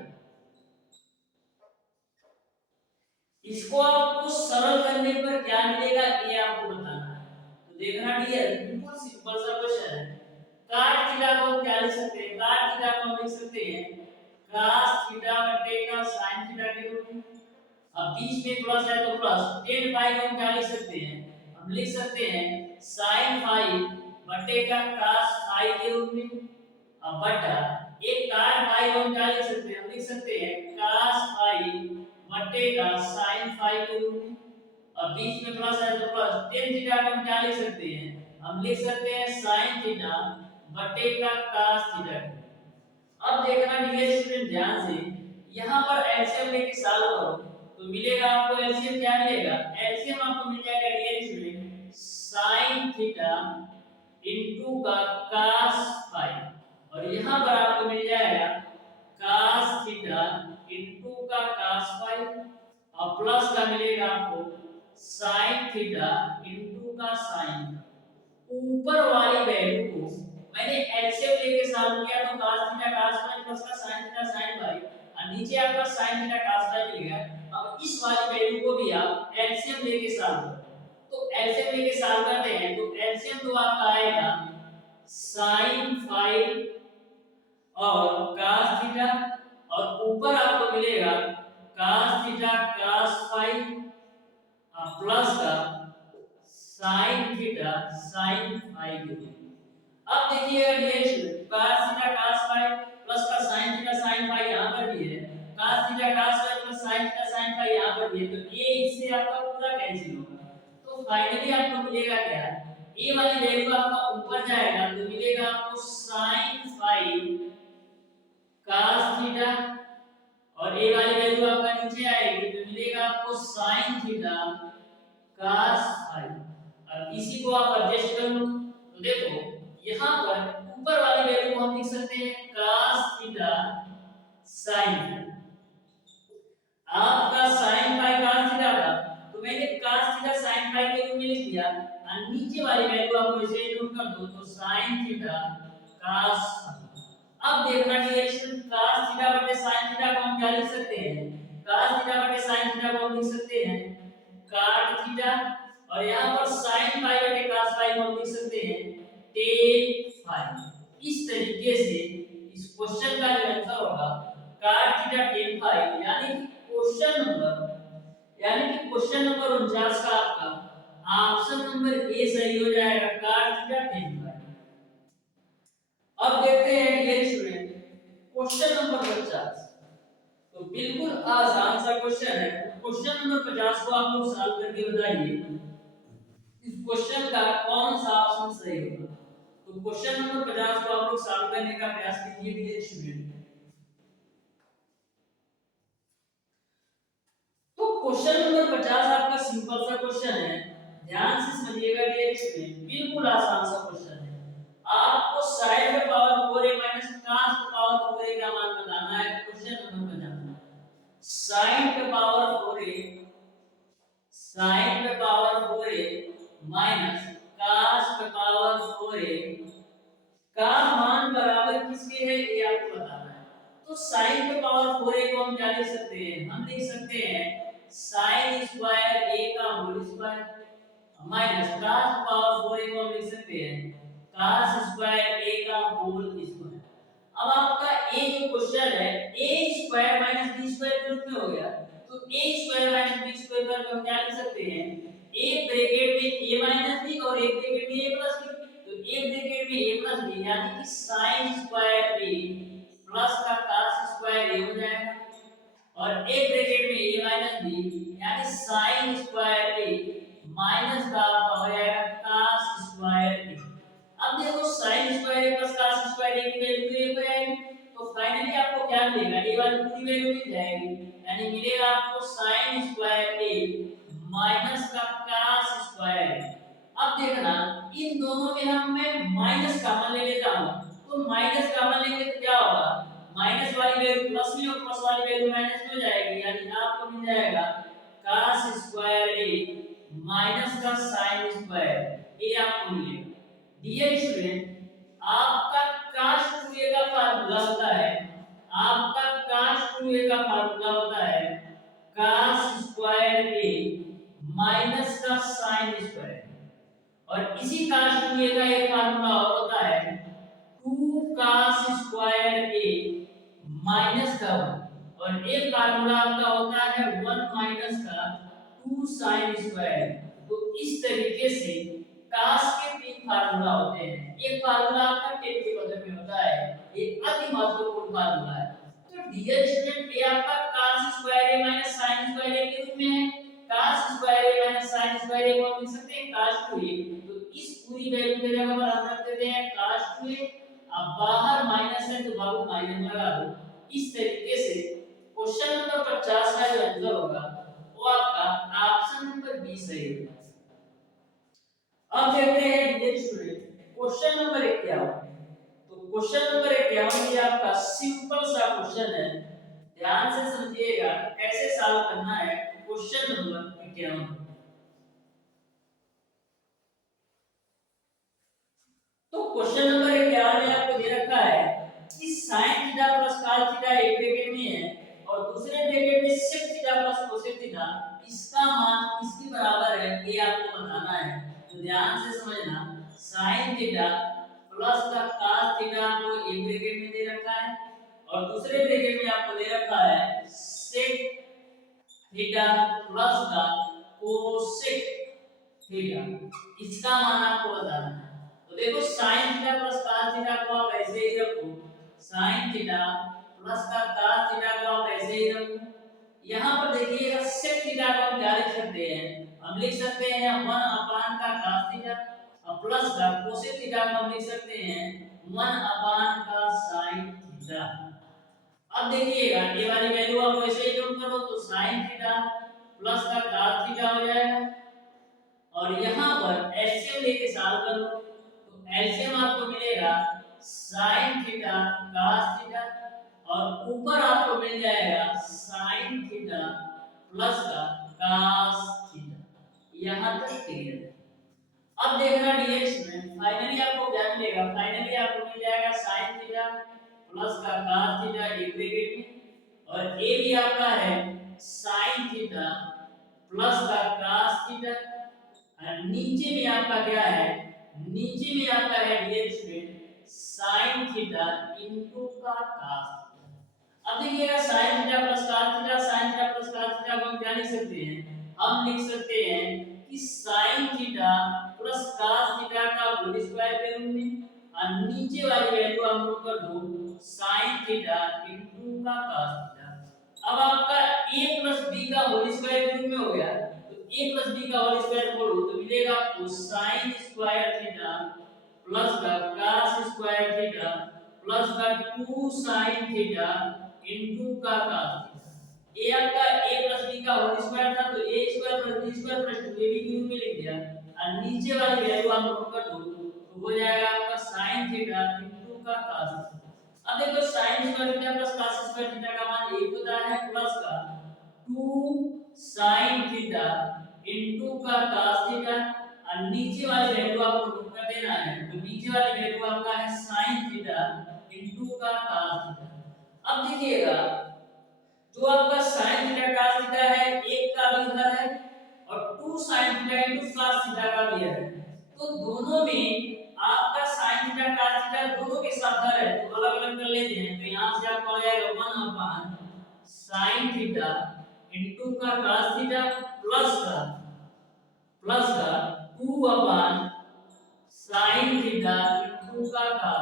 इसको आपको सरल करने पर क्या मिलेगा ये आपको बताना है। तो देखना डियर बिल्कुल सिंपल सा क्वेश्चन है। काट थीटा को हम क्या लिख सकते हैं? काट थीटा को हम लिख सकते हैं cos थीटा बटेगा sin थीटा के रूप में। अब बीच में प्लस है तो प्लस tan फाई को हम क्या लिख सकते हैं? हम लिख सकते हैं sin फाई बटेगा cos फाई के रूप में। अब बटा एक cos फाई को हम क्या लिख सकते हैं? हम लिख सकते हैं cos फाई बटेगा sin फाई के रूप में। अब बीच में प्लस है तो प्लस tan थीटा को हम क्या लिख सकते हैं? हम लिख सकते हैं sin थीटा बटेगा cos थीटा। अब देखना डियर स्टूडेंट ध्यान से, यहाँ पर एलसीएम लेके सॉल्व करो तो मिलेगा आपको एलसीएम क्या मिलेगा? एलसीएम आपको मिल जाएगा dear student sin theta into का cos फाई और यहाँ पर आपको मिल जाएगा cos थीटा इनटू का cos फाई और प्लस का मिलेगा आपको sin थीटा इनटू का sin। ऊपर वाली वैल्यू को मैंने एलसीएम लेके सॉल्व किया तो cos theta cos phi plus का sin थीटा sin फाई और नीचे आपका sin थीटा cos फाई मिल गया। अब इस वाली वैल्यू को भी आप एलसीएम लेके सॉल्व करो तो एलसीएम लेके सॉल्व करते हैं तो एलसीएम तो आपका आएगा sin फाई और cos थीटा और ऊपर आपको मिलेगा cos theta cos phi plus का sin थीटा sin फाई के रूप में। अब देखिएगा dear student cos theta cos phi plus का sin थीटा sin फाई यहां पर भी है, cos theta cos phi plus sin theta sin phi यहां पर भी है तो ये इससे आपका पूरा कैंसिल होगा। तो फाइनली आपको मिलेगा क्या? ये वाली वैल्यू आपका ऊपर जाएगा तो मिलेगा आपको sin फाई cos थीटा और ये वाली वैल्यू आपका नीचे आएगी तो मिलेगा आपको sin थीटा cos फाई। अब इसी को आप एडजस्ट कर लो तो देखो यहाँ पर ऊपर वाली वैल्यू को हम लिख सकते हैं cos थीटा sin। आपका sin फाई cos थीटा था तो मैंने cos थीटा sin फाई के रूप में लिख दिया और नीचे वाली वैल्यू आप ऐसे ही नोट कर दो तो sin थीटा cos। अब देखना डियर स्टूडेंट cos थीटा बटे sin थीटा को हम क्या लिख सकते हैं? cos थीटा बटे sin थीटा को हम लिख सकते हैं cot थीटा और यहाँ पर sin फाई बटे cos फाई को हम लिख सकते हैं tan फाई। इस तरीके से इस क्वेश्चन का जो आंसर होगा cot थीटा tan फाई यानी कि क्वेश्चन नंबर 49 का आपका ऑप्शन नंबर ए सही हो जाएगा cot थीटा tan फाई। अब देखते हैं डियर स्टूडेंट क्वेश्चन नंबर 50। तो बिल्कुल आसान सा क्वेश्चन है। क्वेश्चन नंबर 50 को आप लोग सॉल्व करके बताइए इस क्वेश्चन का कौन सा ऑप्शन सही होगा। तो क्वेश्चन नंबर 50 को आप लोग सॉल्व करने का प्रयास कीजिए डियर स्टूडेंट। तो क्वेश्चन नंबर 50 आपका सिंपल सा क्वेश्चन है, ध्यान से समझिएगा डियर स्टूडेंट, बिल्कुल आसान सा क्वेश्चन है। आपको sin पे पावर 4a माइनस cos पे पावर 4a का मान बताना है। क्वेश्चन नंबर 50 sin पे पावर 4a माइनस cos पे पावर 4a का मान बराबर किसके है ये आपको बताना है। तो sin पे पावर 4a को हम क्या लिख सकते हैं? हम लिख सकते हैं sin स्क्वायर a का whole square minus cos power 4a को हम लिख सकते हैं cos स्क्वायर a का होल स्क्वायर। अब आपका a जो क्वेश्चन है a square minus b square के रूप में हो गया तो a square minus b square का हम क्या लिख सकते हैं? a ब्रैकेट में a माइनस b और एक ब्रैकेट में a प्लस b तो एक ब्रैकेट में a प्लस b यानी कि sin स्क्वायर a प्लस का cos स्क्वायर a हो जाएगा और एक ब्रैकेट में a माइनस b यानी sin स्क्वायर a माइनस का आपका हो जाएगा cos स्क्वायर a। अब देखो sin square a plus cos square a की वैल्यू तो 1 हो जाएगी तो फाइनली आपको क्या मिलेगा? a वाली पूरी वैल्यू मिल जाएगी यानी मिलेगा आपको sin स्क्वायर a माइनस का cos स्क्वायर a। अब देखना इन दोनों में हम मैं माइनस कॉमन ले लेता हूं तो तो माइनस कॉमन लेंगे तो क्या होगा, माइनस वाली वैल्यू प्लस में और प्लस वाली वैल्यू माइनस में हो जाएगी, यानी आपको मिल जाएगा cos स्क्वायर a माइनस का sin स्क्वायर a आपको मिलेगा। डियर स्टूडेंट, आपका cos 2a का फार्मूला होता है, आपका cos 2a का फार्मूला होता है cos स्क्वायर a माइनस का sin स्क्वायर, और इसी cos 2a का एक फार्मूला और होता है 2 cos स्क्वायर a माइनस का 1, और एक फार्मूला आपका होता है 1 माइनस का 2 sin स्क्वायर। तो इस तरीके से cos के तीन फार्मूला होते हैं। एक फार्मूला आपका टेन के बदल में होता है, एक अति महत्वपूर्ण फार्मूला है। तो डियर स्टूडेंट, ये आपका cos square a minus sin square a के रूप में है। cos square a minus sin square a को हम लिख सकते हैं cos 2a। तो इस पूरी वैल्यू के जगह पर हम रख देते हैं cos 2a। अब बाहर माइनस है तो बाबू माइनस लगा दो। इस तरीके से क्वेश्चन नंबर 50 का जो आंसर होगा वो आपका ऑप्शन नंबर बी सही होगा। अब देखते हैं डियर स्टूडेंट क्वेश्चन नंबर 51। तो क्वेश्चन नंबर 51 ये आपका सिंपल सा क्वेश्चन है, ध्यान से समझिएगा कैसे सॉल्व करना है क्वेश्चन नंबर 51। तो क्वेश्चन नंबर 51 में आपको दे रखा है कि sin theta plus cos theta एक ब्रैकेट में है और दूसरे ब्रैकेट में sec theta plus cosec theta, इसका मान किसके बराबर है ये आपको बताना है। तो ध्यान से समझना, sin थीटा प्लस का cos थीटा को एक ब्रैकेट में दे रखा है और दूसरे ब्रैकेट में आपको दे रखा है sec थीटा प्लस का cosec थीटा, इसका मान आपको बताना है। तो देखो sin theta plus cos theta को आप ऐसे ही रखो, sin थीटा प्लस का cos थीटा को आप ऐसे ही रखो। यहाँ पर देखिएगा sec थीटा को हम क्या लिख सकते हैं, हम लिख सकते हैं 1 अपान का cos थीटा और प्लस का cosec थीटा को हम लिख सकते हैं 1 अपान का sin थीटा। अब देखिएगा ये वाली वैल्यू आप वैसे ही नोट करो, तो sin थीटा प्लस का cos थीटा हो जाएगा और यहाँ पर एलसीएम लेके सॉल्व करो, तो एलसीएम आपको मिलेगा sin थीटा cos थीटा और ऊपर आपको मिल जाएगा sin थीटा प्लस का cos थीटा। यहाँ तक क्लियर है। अब देखना डियर स्टूडेंट, फाइनली आपको क्या मिलेगा, फाइनली आपको मिल जाएगा sin थीटा प्लस का cos थीटा एक ब्रैकेट में और ए भी आपका है sin थीटा प्लस का cos थीटा और नीचे में आपका क्या है, नीचे में आपका है dear student sin theta into का cos थीटा। अब देखिएगा sin theta plus cos theta, sin theta plus cos theta को हम क्या लिख सकते हैं, हम लिख सकते हैं कि sin theta plus cos theta का होल स्क्वायर के रूप में और नीचे वाली वैल्यू हम लोग कर दो sin थीटा इनटू का cos थीटा। अब आपका a प्लस b का होल स्क्वायर के रूप में हो गया, a प्लस b का होल स्क्वायर करो तो मिलेगा आपको sin स्क्वायर थीटा प्लस का cos स्क्वायर थीटा प्लस का 2 sin थीटा इनटू का cos थीटा। ये आपका a प्लस b का होल स्क्वायर था तो a square plus b square plus 2ab के रूप में लिख दिया और नीचे वाली वैल्यू आप नोट कर दो तो हो जाएगा आपका sin थीटा इनटू का cos थीटा। अब देखो sin square theta plus cos square theta का मान 1 होता है प्लस का 2 sin थीटा इनटू का cos थीटा और नीचे वाली वैल्यू आपको नोट कर देना है, तो नीचे वाली वैल्यू आपका है sin थीटा इनटू का cos थीटा। अब देखिएगा जो आपका sin थीटा cos थीटा है एक का भी इधर है और 2 sin theta into cos theta का भी है, तो दोनों में आपका sin थीटा cos थीटा दोनों के साथ है तो अलग-अलग कर लेते हैं। तो यहां से आपको आ जाएगा 1 अपान sin थीटा इनटू का cos थीटा प्लस का 2 अपान sin थीटा इनटू का cos थीटा।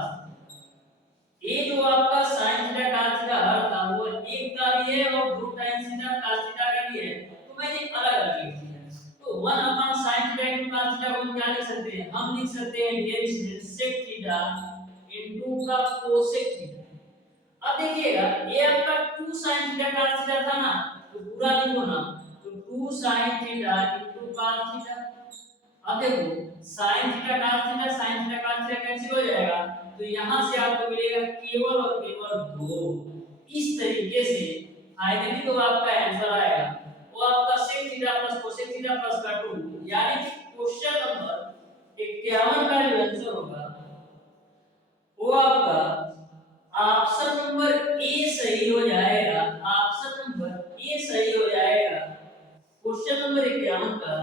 ये जो आपका sin थीटा cos थीटा हर था वो एक का भी है और 2 टाइम्स थीटा cos थीटा का भी है, तो मैंने अलग-अलग लिख दिया। तो 1 अपान sin theta into cos theta को हम क्या लिख सकते हैं, हम लिख सकते हैं dear student sec theta into का cosec थीटा। अब देखिएगा ये आपका 2 sin थीटा cos थीटा था ना, तो पूरा लिखो ना, तो 2 sin theta into cos theta अब देखो sin theta cos theta cancel हो जाएगा, तो यहाँ से आपको मिलेगा केवल और केवल 2। इस तरीके से फाइनली तो आपका आंसर आएगा वो आपका sec theta plus cosec theta plus का 2, यानी कि क्वेश्चन नंबर 51 का जो आंसर होगा वो आपका ऑप्शन नंबर ए सही हो जाएगा। ऑप्शन नंबर ए सही हो जाएगा। क्वेश्चन नंबर 51 का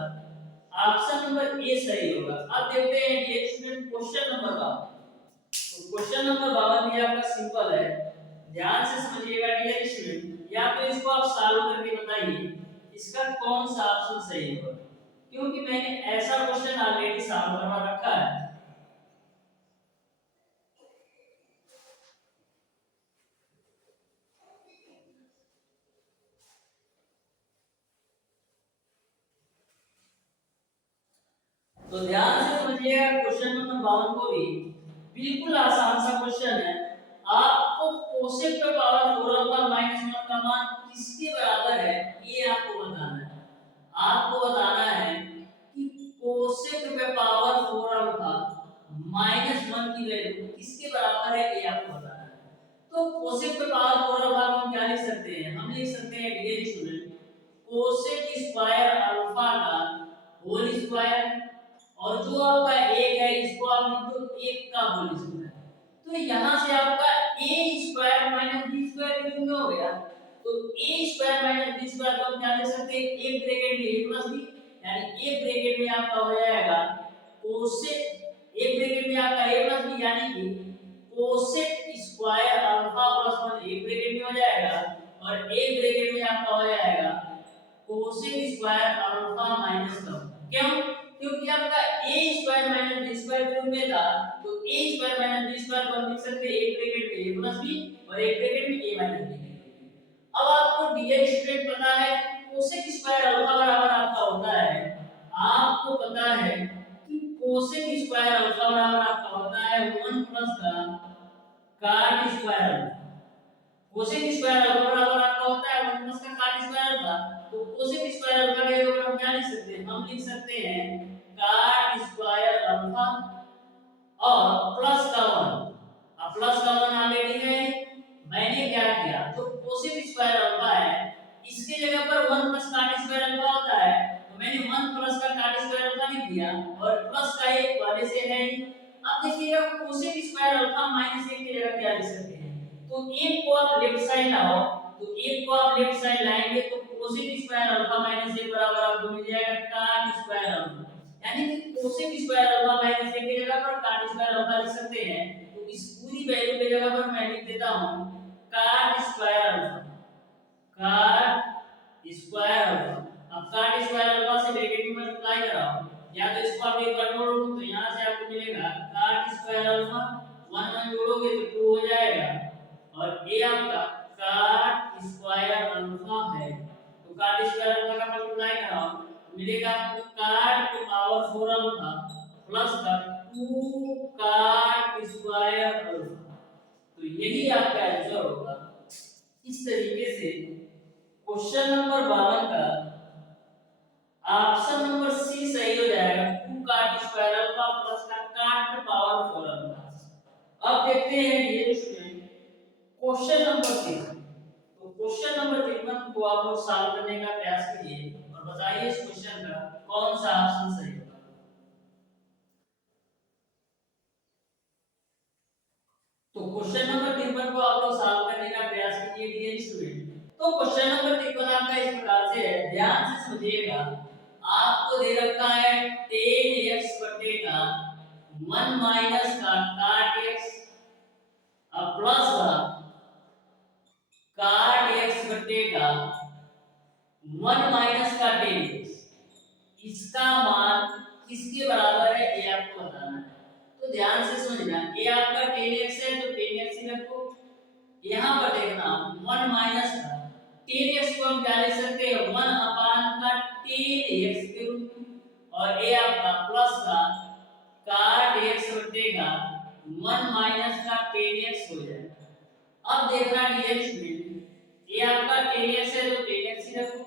ऑप्शन नंबर ए सही होगा। अब देखते हैं ये स्टूडेंट क्वेश्चन नंबर 52। तो क्वेश्चन नंबर 52 ये आपका सिंपल है, ध्यान से समझिएगा डियर स्टूडेंट। या तो इसको आप सॉल्व करके बताइए इसका कौन सा ऑप्शन सही होगा, क्योंकि मैंने ऐसा क्वेश्चन ऑलरेडी सॉल्व करवा रखा है। तो ध्यान से समझिएगा क्वेश्चन नंबर 52 को भी, बिल्कुल आसान सा क्वेश्चन है। आपको कोसेक पे पावर 4 अल्फा माइनस 1 का मान किसके बराबर है ये आपको बताना है। आपको बताना है कि कोसेक पे पावर 4 अल्फा माइनस 1 की वैल्यू किसके बराबर है ये आपको बताना है। तो कोसेक पे पावर 4 अल्फा हम क्या लिख सकते हैं, हम लिख सकते हैं dear student cosec square alpha का होल स्क्वायर, और जो आपका एक है इसको आप लिख दो एक का होल स्क्वायर। तो यहाँ से आपका a square minus b square कितना हो गया, तो a square minus b square को हम क्या लिख सकते हैं एक ब्रैकेट में a प्लस b, यानी एक ब्रैकेट में आपका हो जाएगा कोसेक, एक ब्रैकेट में आपका a प्लस b यानी कि कोसेक स्क्वायर अल्फा प्लस 1 एक ब्रैकेट में हो जाएगा, और एक ब्रैकेट में आपका हो जाएगा कोसेक स्क्वायर अल्फा माइनस 1। क्यों, क्योंकि आपका a square minus b square के रूप में था, तो a square minus b square को हम लिख सकते हैं एक ब्रैकेट में a प्लस b और एक ब्रैकेट में a माइनस b। अब आपको डियर स्टूडेंट पता है कोसेक स्क्वायर अल्फा बराबर आपका होता है, आपको पता है कि कोसेक स्क्वायर अल्फा बराबर आपका होता है 1 प्लस का cot square alpha. Cosec square alpha बराबर आपका होता है 1 प्लस का cot स्क्वायर अल्फा। तो कोसेक स्क्वायर अल्फा का योग हम क्या लिख सकते हैं, हम लिख सकते हैं cot स्क्वायर अल्फा और प्लस का 1। अब प्लस का 1 ऑलरेडी है, मैंने क्या किया जो कोसेक स्क्वायर अल्फा है इसके जगह पर 1 प्लस cot स्क्वायर अल्फा होता है, तो मैंने 1 प्लस का cot स्क्वायर अल्फा लिख दिया और प्लस का 1 वाले से है। अब देखिएगा कोसेक स्क्वायर अल्फा माइनस 1 की जगह क्या लिख सकते हैं, तो एक को आप लेफ्ट साइड लाओ, तो एक को आप लेफ्ट साइड लाएंगे तो कोसेक स्क्वायर अल्फा माइनस 1 बराबर आपको मिल जाएगा cot स्क्वायर अल्फा, यानी कि कोसेक स्क्वायर अल्फा माइनस 1 की जगह पर cot स्क्वायर अल्फा लिख सकते हैं। तो इस पूरी वैल्यू की जगह पर मैं लिख देता हूं cot square alpha, cot square alpha. अब cot स्क्वायर अल्फा से ब्रैकेट में मल्टीप्लाई कराओ, या तो इसको आप एक बार जोड़ो तो यहां से आपको मिलेगा cot स्क्वायर अल्फा 1 1 जोड़ोगे तो 2 हो जाएगा, और ये आपका cot स्क्वायर अल्फा है। तो cot स्क्वायर अल्फा का मल्टीप्लाई कराओ मिलेगा आपको cot की पावर 4 अल्फा प्लस का 2 cot स्क्वायर अल्फा। तो यही आपका आंसर होगा। इस तरीके से क्वेश्चन नंबर 52 का ऑप्शन नंबर सी सही हो जाएगा 2 cot स्क्वायर अल्फा प्लस का cot की पावर 4 अल्फा। अब देखते हैं ये स्टूडेंट क्वेश्चन नंबर 3। तो क्वेश्चन नंबर 53 को आप लोग सॉल्व करने का प्रयास कीजिए और बताइए इस क्वेश्चन का कौन सा ऑप्शन सही होगा। तो क्वेश्चन नंबर 53 को आप लोग सॉल्व करने का प्रयास कीजिए डियर स्टूडेंट। तो क्वेश्चन नंबर 53 आपका इस प्रकार से है, ध्यान से समझिएगा। आपको दे रखा है 10x बटे का 1 माइनस का cot x अब प्लस का cot x बटे का 1 माइनस का 10x, इसका मान किसके बराबर है ये आपको बताना है। तो ध्यान से समझना, ये आपका 10x है तो 10x ही रखो, यहाँ पर देखना 1 माइनस का 10x को हम क्या लिख सकते हैं 1 अपान का 10x के रूप में, और ये आपका प्लस का cot x बटे का 1 माइनस का 10x हो जाएगा। अब देखना डियर स्टूडेंट, ये आपका 10x है तो 10x ही रखो,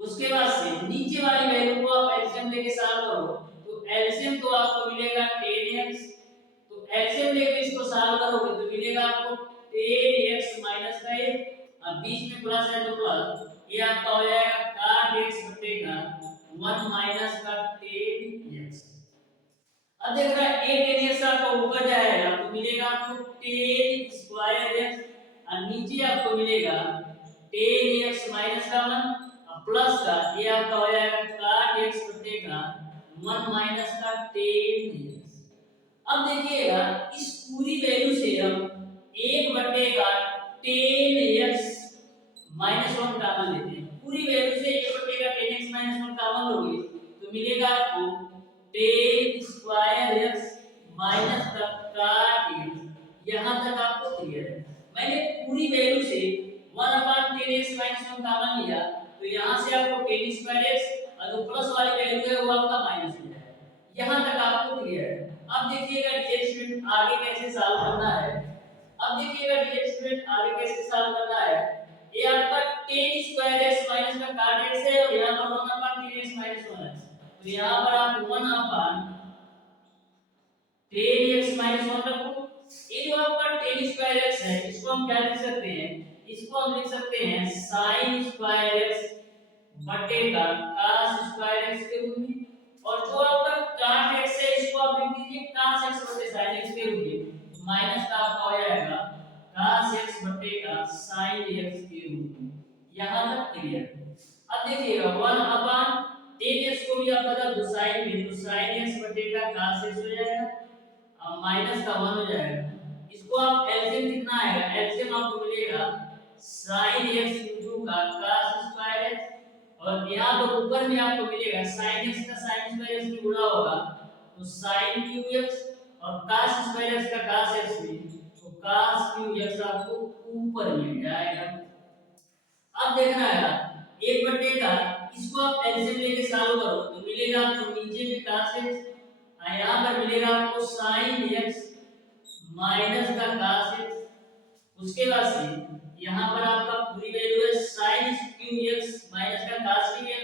उसके बाद से नीचे वाली वैल्यू को आप एलसीएम लेके सॉल्व करो तो एलसीएम तो आपको मिलेगा 10x, तो एलसीएम लेके इसको सॉल्व करोगे तो मिलेगा आपको 10x माइनस का 1, अब बीच में प्लस है तो प्लस, ये आपका हो जाएगा cot x बटेगा 1 माइनस का 10x। अब देख रहा है 8 x आपका ऊपर जाएगा तो मिलेगा आपको 10 स्क्वायर x और नीचे आपको मिलेगा 10x माइनस का 1 प्लस का ये आपका हो जाएगा cot x बटेगा 1 माइनस का 10x। अब देखिएगा इस पूरी वैल्यू से हम 1 बटेगा 10x माइनस 1 कॉमन लेते हैं, पूरी वैल्यू से 1 बटेगा 10x माइनस 1 कॉमन लोगे तो मिलेगा आपको 10 स्क्वायर x माइनस का cot x। यहां तक आपको क्लियर है। मैंने पूरी वैल्यू से 1/10x माइनस 1 कॉमन लिया तो यहां से आपको 10 स्क्वायर x और जो प्लस वाली वैल्यू है वो आपका माइनस हो जाएगा। यहां तक आपको क्लियर है। अब देखिएगा डियर स्टूडेंट आगे कैसे सॉल्व करना है। अब देखिएगा डियर स्टूडेंट आगे कैसे सॉल्व करना है। ये आपका 10 स्क्वायर x माइनस का cot x है और यहां पर 1/10x माइनस 1 है, तो यहां पर आप 1/10x माइनस 1 रखो। ये जो आपका 10 स्क्वायर x है इसको हम क्या लिख सकते हैं, इसको हम लिख सकते हैं sin square x बटेगा cos square x के रूप में, और जो आपका cot x है इसको आप लिख दीजिए cos x बटे sin x के रूप में, माइनस का आपका हो जाएगा cos x बटेगा sin x के रूप में। यहां तक क्लियर। अब देखिएगा 1/10x को भी आप बदल दो sin में तो sin x बटेगा cos x हो जाएगा, अब माइनस का 1 हो जाएगा। इसको आप एलसीएम कितना आएगा, एलसीएम आपको मिलेगा sin x का cos स्क्वायर x, और यहाँ पर ऊपर में आपको मिलेगा sin x का sin स्क्वायर x में गुणा होगा तो sin क्यूब x, और cos स्क्वायर x का cos x में तो cos क्यूब x आपको ऊपर मिल जाएगा। अब देखना है 1 बटे का इसको आप एलसीएम लेके सॉल्व करो तो मिलेगा आपको नीचे में cos x, यहाँ पर मिलेगा आपको sin x माइनस का cos x, उसके बाद से यहाँ पर आपका पूरी वैल्यू है sin क्यूब x माइनस का cos क्यूब x,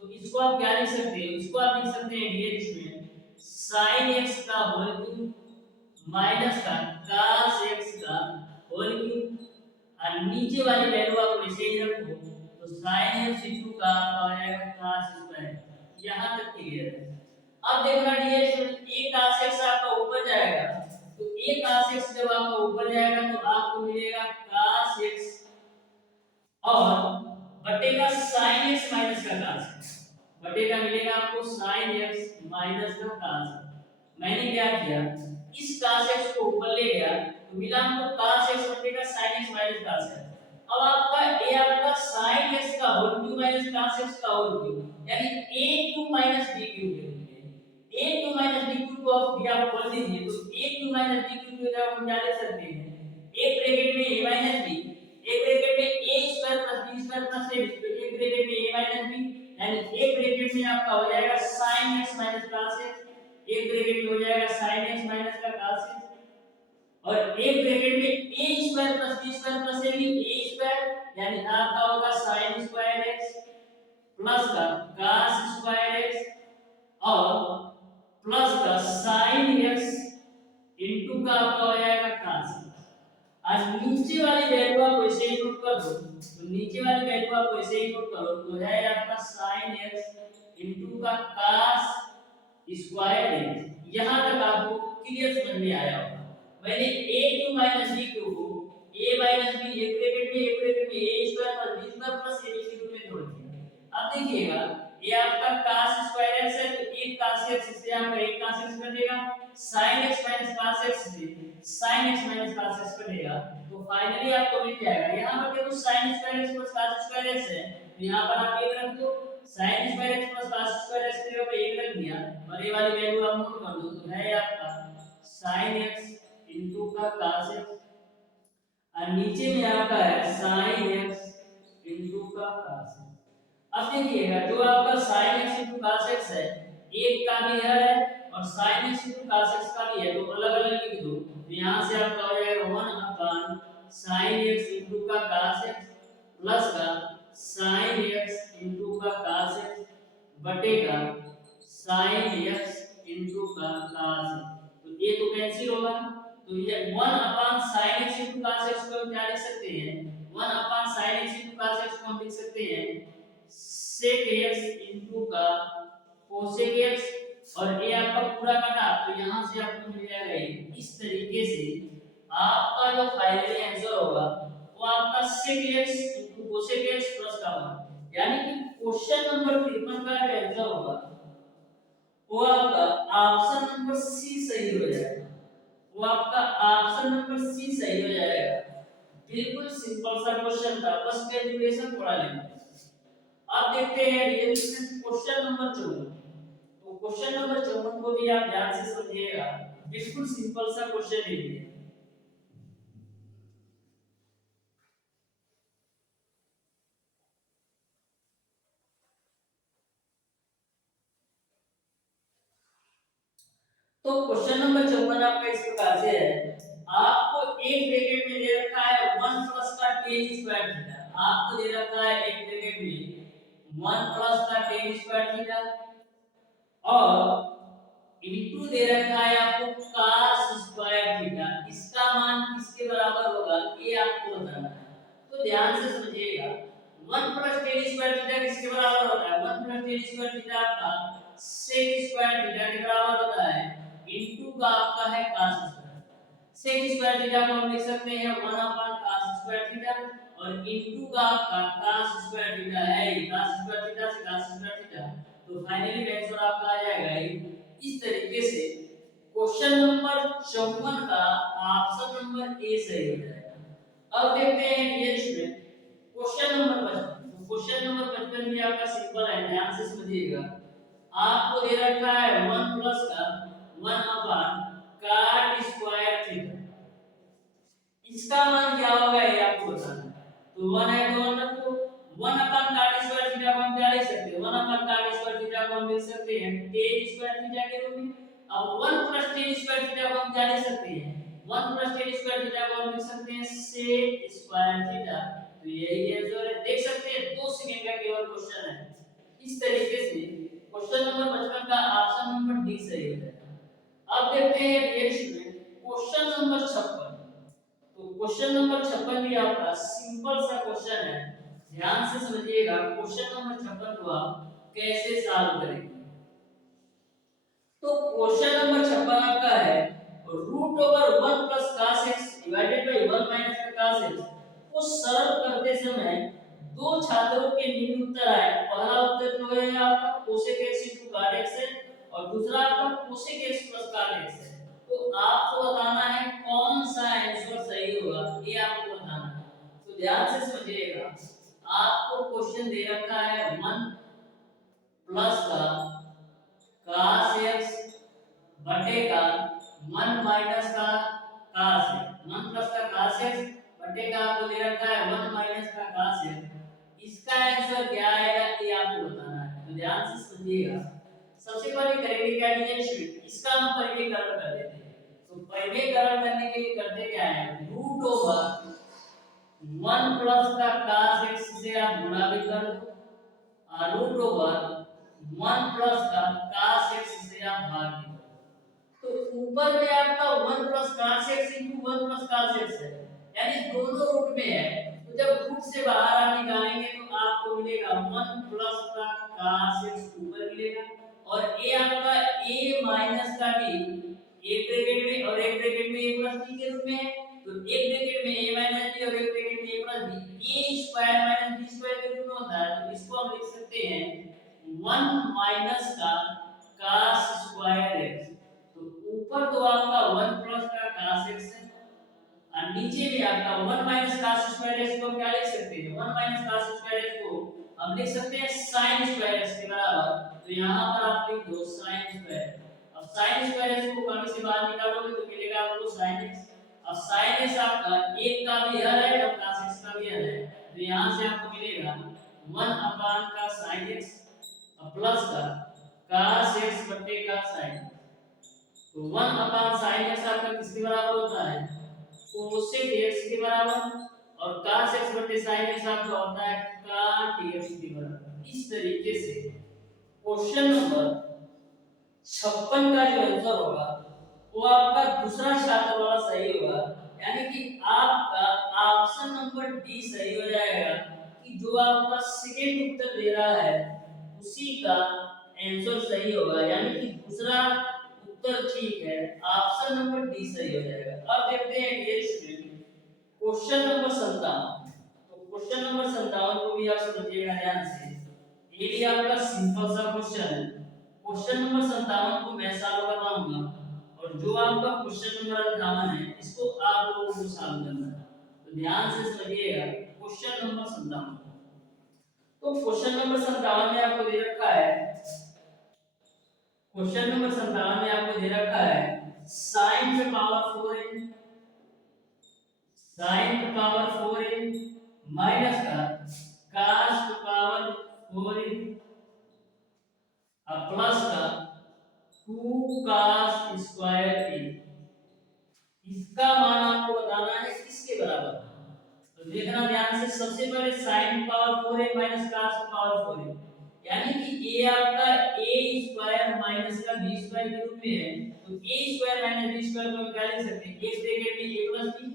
तो इसको आप क्या लिख सकते हैं, इसको आप लिख सकते हैं डियर स्टूडेंट sin x का होल क्यूब माइनस का cos x का होल क्यूब, और नीचे वाली वैल्यू आप वैसे ही रखो तो sin x into का आ जाएगा cos स्क्वायर। यहां तक क्लियर है। अब देखना डियर स्टूडेंट एक cos x आपका ऊपर जाएगा तो एक cos x जब आपका ऊपर जाएगा तो आपको मिलेगा cos x और बटेगा sin x माइनस का cos x, बटेगा मिलेगा आपको sin x माइनस का cos x। मैंने क्या किया इस cos x को ऊपर ले गया तो मिला हमको cos x बटेगा sin x minus cos x। अब आपका ये आपका sin x का whole cube minus cos x का होल क्यूब यानी a cube minus b cube है। a cube minus b cube को आप भी आप बोल दीजिए तो a cube minus b cube को आप क्या लिख सकते हैं, एक ब्रैकेट में a माइनस b, एक ब्रैकेट में a square plus b square plus a, एक ब्रैकेट में a माइनस b यानी एक ब्रैकेट में आपका हो जाएगा sin x minus cos x, एक ब्रैकेट में हो जाएगा sin x माइनस का cos x, और एक ब्रैकेट में a square plus b square plus ab a square यानी आपका होगा sin स्क्वायर x प्लस का cos स्क्वायर x और प्लस का sin x इनटू का आपका हो जाएगा cos x। आज नीचे वाली वैल्यू आप वैसे ही नोट कर दो तो नीचे वाली वैल्यू आप वैसे ही नोट करो तो है आपका sin x इनटू का cos स्क्वायर x। यहां तक आपको क्लियर समझ में आया होगा। मैंने a cube minus b cube को a माइनस b एक ब्रैकेट में a square plus b square plus a के रूप में तोड़ दिया। अब देखिएगा ये आपका cos स्क्वायर x है तो एक cos x से आपका एक cos x कटेगा, sin x minus cos x से sin x minus cos x कटेगा, तो फाइनली आपको मिल जाएगा। यहां पर देखो sin square x plus cos square x है तो यहां पर आप एक रख दो sin square x plus cos square x की जगह पे एक रख दिया और ये वाली वैल्यू आप नोट कर दो तो है आपका sin x इनटू का cos x और नीचे में आपका है sin x इनटू का cos x। अब देखिएगा जो आपका sin x into cos x है एक का भी है और sin x into cos x का भी है तो अलग-अलग लिख दो तो यहां से आपका हो जाएगा 1 sin x into का cos x प्लस का sin x into का cos x बटेगा sin x into का cos x। तो ये तो कैंसिल होगा, तो ये 1 upon sin x into cos x को हम क्या लिख सकते हैं, 1 upon sin x into cos x को हम लिख सकते हैं sec x into का cosec x, और ये आपका पूरा कटा तो यहाँ से आपको मिल जाएगा ये। इस तरीके से आपका जो फाइनली आंसर होगा वो आपका sec x into cosec x plus का 1, यानी कि क्वेश्चन नंबर 53 का जो आंसर होगा वो आपका ऑप्शन नंबर सी सही हो जाएगा, वो आपका ऑप्शन नंबर सी सही हो जाएगा। बिल्कुल सिंपल सा क्वेश्चन था, बस कैलकुलेशन थोड़ा लेना। अब देखते हैं रिएक्शन क्वेश्चन नंबर 54। तो क्वेश्चन नंबर 54 को भी आप ध्यान से समझिएगा, बिल्कुल सिंपल सा क्वेश्चन है ये। तो क्वेश्चन नंबर 54 आपका इस प्रकार से है, आपको एक ब्रैकेट में दे रखा है 1 प्लस का tan स्क्वायर थीटा, आपको दे रखा है एक ब्रैकेट में 1 प्लस का tan स्क्वायर थीटा और इनटू दे रखा है आपको cos स्क्वायर थीटा। इसका मान किसके बराबर होगा ये आपको बताना है, तो ध्यान से समझिएगा। 1 प्लस tan स्क्वायर थीटा किसके बराबर होता है, 1 प्लस tan स्क्वायर थीटा आपका sec स्क्वायर थीटा के बराबर होता है, इनटू का आपका है cos square. sec square theta को हम लिख सकते हैं 1 अपॉन cos स्क्वायर थीटा, और इनटू का आपका cos स्क्वायर थीटा है, cos स्क्वायर थीटा से cos स्क्वायर थीटा, तो फाइनली आंसर आपका आ जाएगा ये। इस तरीके से क्वेश्चन नंबर 54 का ऑप्शन नंबर ए सही हो जाएगा। अब देखते हैं नेक्स्ट में क्वेश्चन नंबर 55। तो क्वेश्चन नंबर 55 भी आपका सिंपल है, ध्यान से समझिएगा। आपको दे रखा है 1 प्लस का 1 अपॉन cot स्क्वायर थीटा, इसका मान क्या होगा ये आपको बताना है। तो 1 है तो 1 रखो, 1 अपॉन cot स्क्वायर थीटा को हम क्या लिख सकते हैं, 1 अपॉन cot स्क्वायर थीटा को हम लिख सकते हैं tan स्क्वायर थीटा के रूप में। अब 1 प्लस tan स्क्वायर थीटा को हम क्या लिख सकते हैं, 1 प्लस tan स्क्वायर थीटा को हम लिख सकते हैं sec स्क्वायर थीटा। तो यही आंसर है, देख सकते हैं 2 सेकंड का केवल क्वेश्चन है। इस तरीके से क्वेश्चन नंबर 55 का ऑप्शन नंबर डी सही हो जाएगा। अब देखते हैं नेक्स्ट में क्वेश्चन नंबर 56। तो क्वेश्चन नंबर 56 भी आपका सिंपल सा क्वेश्चन है, ध्यान से समझिएगा क्वेश्चन नंबर 56 को आप कैसे सॉल्व करेंगे। तो क्वेश्चन नंबर 56 आपका है root over 1 plus cos x divided by 1 minus का cos x को सरल करते समय दो छात्रों के निम्न उत्तर आए। पहला उत्तर जो है आपका cosec x cot x है और दूसरा आपका cosec x cot x है। तो आपको बताना है कौन सा आंसर सही होगा, ये आपको बताना है। तो ध्यान से समझिएगा, आपको क्वेश्चन दे रखा है 1 प्लस का cos x बटे का 1 माइनस का cos x, 1 प्लस का cos x बटे का आपको दे रखा है 1 माइनस का cos x। इसका आंसर क्या आएगा ये आपको बताना है, तो ध्यान से समझिएगा। सबसे पहले करेंगे क्या निरीक्षण, इसका हम परिमेयकरण कर देते हैं। तो परिमेयकरण करने के लिए करते क्या है, रूट ओवर 1 प्लस का cos x से आप गुणा भी कर दो और रूट ओवर 1 प्लस का cos x से आप भाग भी दो। तो ऊपर में आपका 1 plus cos x into 1 plus cos x है, यानी दोनों रूट में है। तो जब रूट से बाहर आप निकालेंगे तो आपको मिलेगा 1 प्लस का cos x ऊपर मिलेगा और a आपका a माइनस का b एक ब्रैकेट में और एक ब्रैकेट में a प्लस b के रूप में है। तो एक ब्रैकेट में a माइनस b और एक ब्रैकेट में a plus b, a square minus b square के रूप में होता है। तो इसको हम लिख सकते हैं 1 माइनस का cos स्क्वायर x। तो ऊपर तो आपका 1 प्लस का cos x है और नीचे भी आपका 1 माइनस cos स्क्वायर x को हम क्या लिख सकते हैं, 1 माइनस cos स्क्वायर x को हम लिख सकते हैं sin स्क्वायर x के बराबर। तो यहां पर आप लिख दो sin स्क्वायर। अब sin स्क्वायर x को कमी से बाहर निकालोगे तो मिलेगा आपको sin x। अब sin x आपका एक का भी हर है और cos x का भी हर है, तो यहां से आपको मिलेगा 1 अपान का sin x प्लस का cos x बटे का sin। तो 1 अपान sin x आपका किसके बराबर होता है, cosec x के बराबर, और cos x बटे sin x आपका होता है cot x के बराबर। इस तरीके से क्वेश्चन नंबर 56 का जो आंसर होगा वो आपका दूसरा छात्र वाला सही होगा, यानी कि आपका ऑप्शन नंबर डी सही हो जाएगा कि जो आपका सेकंड उत्तर दे रहा है उसी का आंसर सही होगा, यानी कि दूसरा उत्तर ठीक है, ऑप्शन नंबर डी सही हो जाएगा। अब देखते हैं डियर स्टूडेंट क्वेश्चन नंबर 57। तो क्वेश्चन नंबर 57 को भी आप समझिएगा ध्यान से। ये भी आपका सिंपल सा क्वेश्चन है। क्वेश्चन नंबर 57 को मैं सॉल्व करवाऊंगा और जो आपका क्वेश्चन नंबर 58 है इसको आप लोगों को सॉल्व करना है। तो ध्यान से समझिएगा क्वेश्चन नंबर 57। तो क्वेश्चन नंबर 57 में आपको दे रखा है, क्वेश्चन नंबर 57 में आपको दे रखा है sin पे पावर 4n, sin पे पावर 4n माइनस का cos पे पावर 4n अब प्लस का 2 cos स्क्वायर a। इसका मान आपको बताना है किसके बराबर है। तो देखना ध्यान से, सबसे पहले sin power 4a minus cos power 4a, यानी कि a आपका a स्क्वायर माइनस का b स्क्वायर के रूप में है। तो a square minus b square को हम क्या लिख सकते हैं, एक ब्रैकेट में a प्लस b।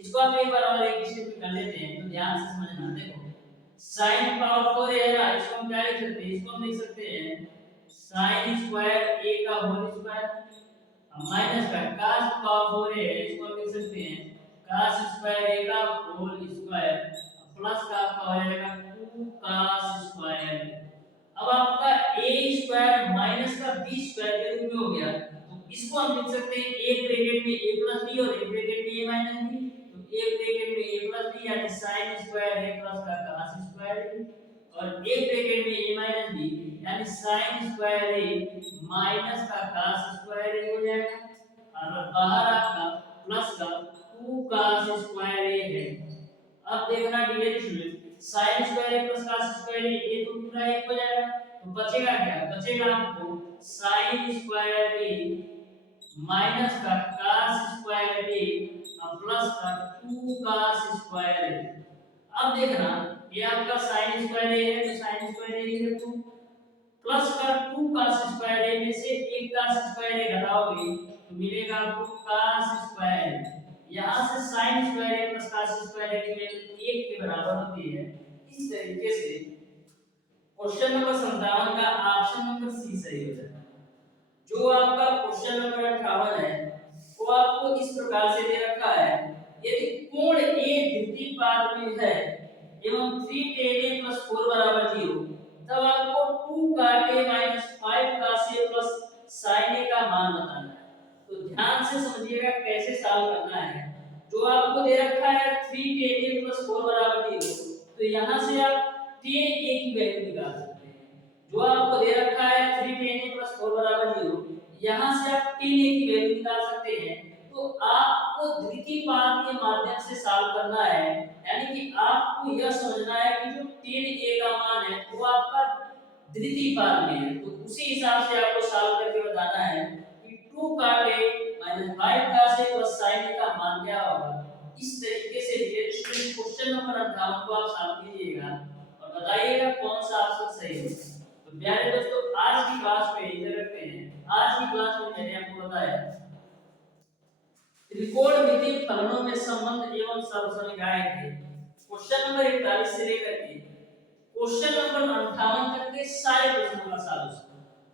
इसको आप एक बार और एक स्टेप में कर लेते हैं। तो ध्यान से समझना, देखो sin पावर 4a है ना, इसको हम क्या लिख सकते हैं, इसको हम लिख सकते हैं sin स्क्वायर a का होल स्क्वायर माइनस का cos पावर 4a है, इसको हम लिख सकते हैं cos स्क्वायर a का होल स्क्वायर प्लस का आपका हो जाएगा 2 cos स्क्वायर। अब आपका a स्क्वायर माइनस का b स्क्वायर के रूप में हो गया। तो इसको हम लिख सकते हैं एक ब्रैकेट में a प्लस b और एक ब्रैकेट में a माइनस b। तो एक ब्रैकेट में a प्लस b यानी sin स्क्वायर a प्लस का cos स्क्वायर a और एक ब्रैकेट में a माइनस b यानी sin स्क्वायर a माइनस का cos स्क्वायर a हो जाएगा और बाहर आपका प्लस का 2 cos स्क्वायर a है। अब देखना dear student sin square a plus cos square a, ये तो पूरा एक हो जाएगा। तो बचेगा क्या, बचेगा आपको sin स्क्वायर a माइनस का cos स्क्वायर a प्लस का 2 cos स्क्वायर a। अब देखना ये आपका sin स्क्वायर a है तो sin स्क्वायर a ही रखो प्लस का 2 cos स्क्वायर a में से एक cos स्क्वायर a घटाओगे तो मिलेगा आपको cos स्क्वायर a। यहाँ से sin square a plus cos square a की वैल्यू 1 के बराबर होती है। इस तरीके से क्वेश्चन नंबर 57 का ऑप्शन नंबर सी सही हो जाएगा। जो आपका क्वेश्चन नंबर 58 है वो आपको इस प्रकार से दे रखा है, यदि कोण a द्वितीय पाद में है एवं 3 tan a + 4 बराबर 0 तब आपको 2 cot a - 5 cos a + sin a का मान बताना है। तो ध्यान से समझिएगा कैसे सॉल्व करना है। जो आपको दे रखा है 3 tan a + 4 बराबर 0, तो यहां से आप tan a की वैल्यू निकाल सकते हैं। जो आपको दे रखा है 3 tan a + 4 बराबर 0, यहां से आप tan a की वैल्यू निकाल सकते हैं। तो आपको द्वितीय पाद के माध्यम से सॉल्व करना है, यानी कि आपको यह समझना है कि जो tan a का मान है वो आपका द्वितीय पाद में है। तो उसी हिसाब से आपको सॉल्व करके बताना है कि 2 cot a - 5 cos a + sin a का मान क्या होगा। इस तरीके से डियर स्टूडेंट क्वेश्चन नंबर 58 को आप सॉल्व कीजिएगा और बताइएगा कौन सा ऑप्शन सही है। तो प्यारे दोस्तों आज की क्लास में यही रखते हैं। आज की क्लास में मैंने आपको बताया त्रिकोणमितीय फलनों में संबंध एवं सर्वसमीकरण के क्वेश्चन नंबर 41 से लेकर के क्वेश्चन नंबर 58 तक के सारे प्रश्नों का सॉल्यूशन।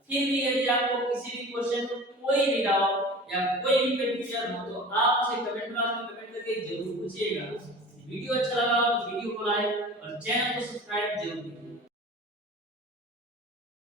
फिर भी यदि आपको किसी भी क्वेश्चन में कोई भी डाउट या कोई भी कंफ्यूजन हो तो आप उसे कमेंट बॉक्स में कमेंट करके जरूर पूछिएगा। वीडियो अच्छा लगा तो वीडियो को लाइक और चैनल को सब्सक्राइब जरूर कीजिए।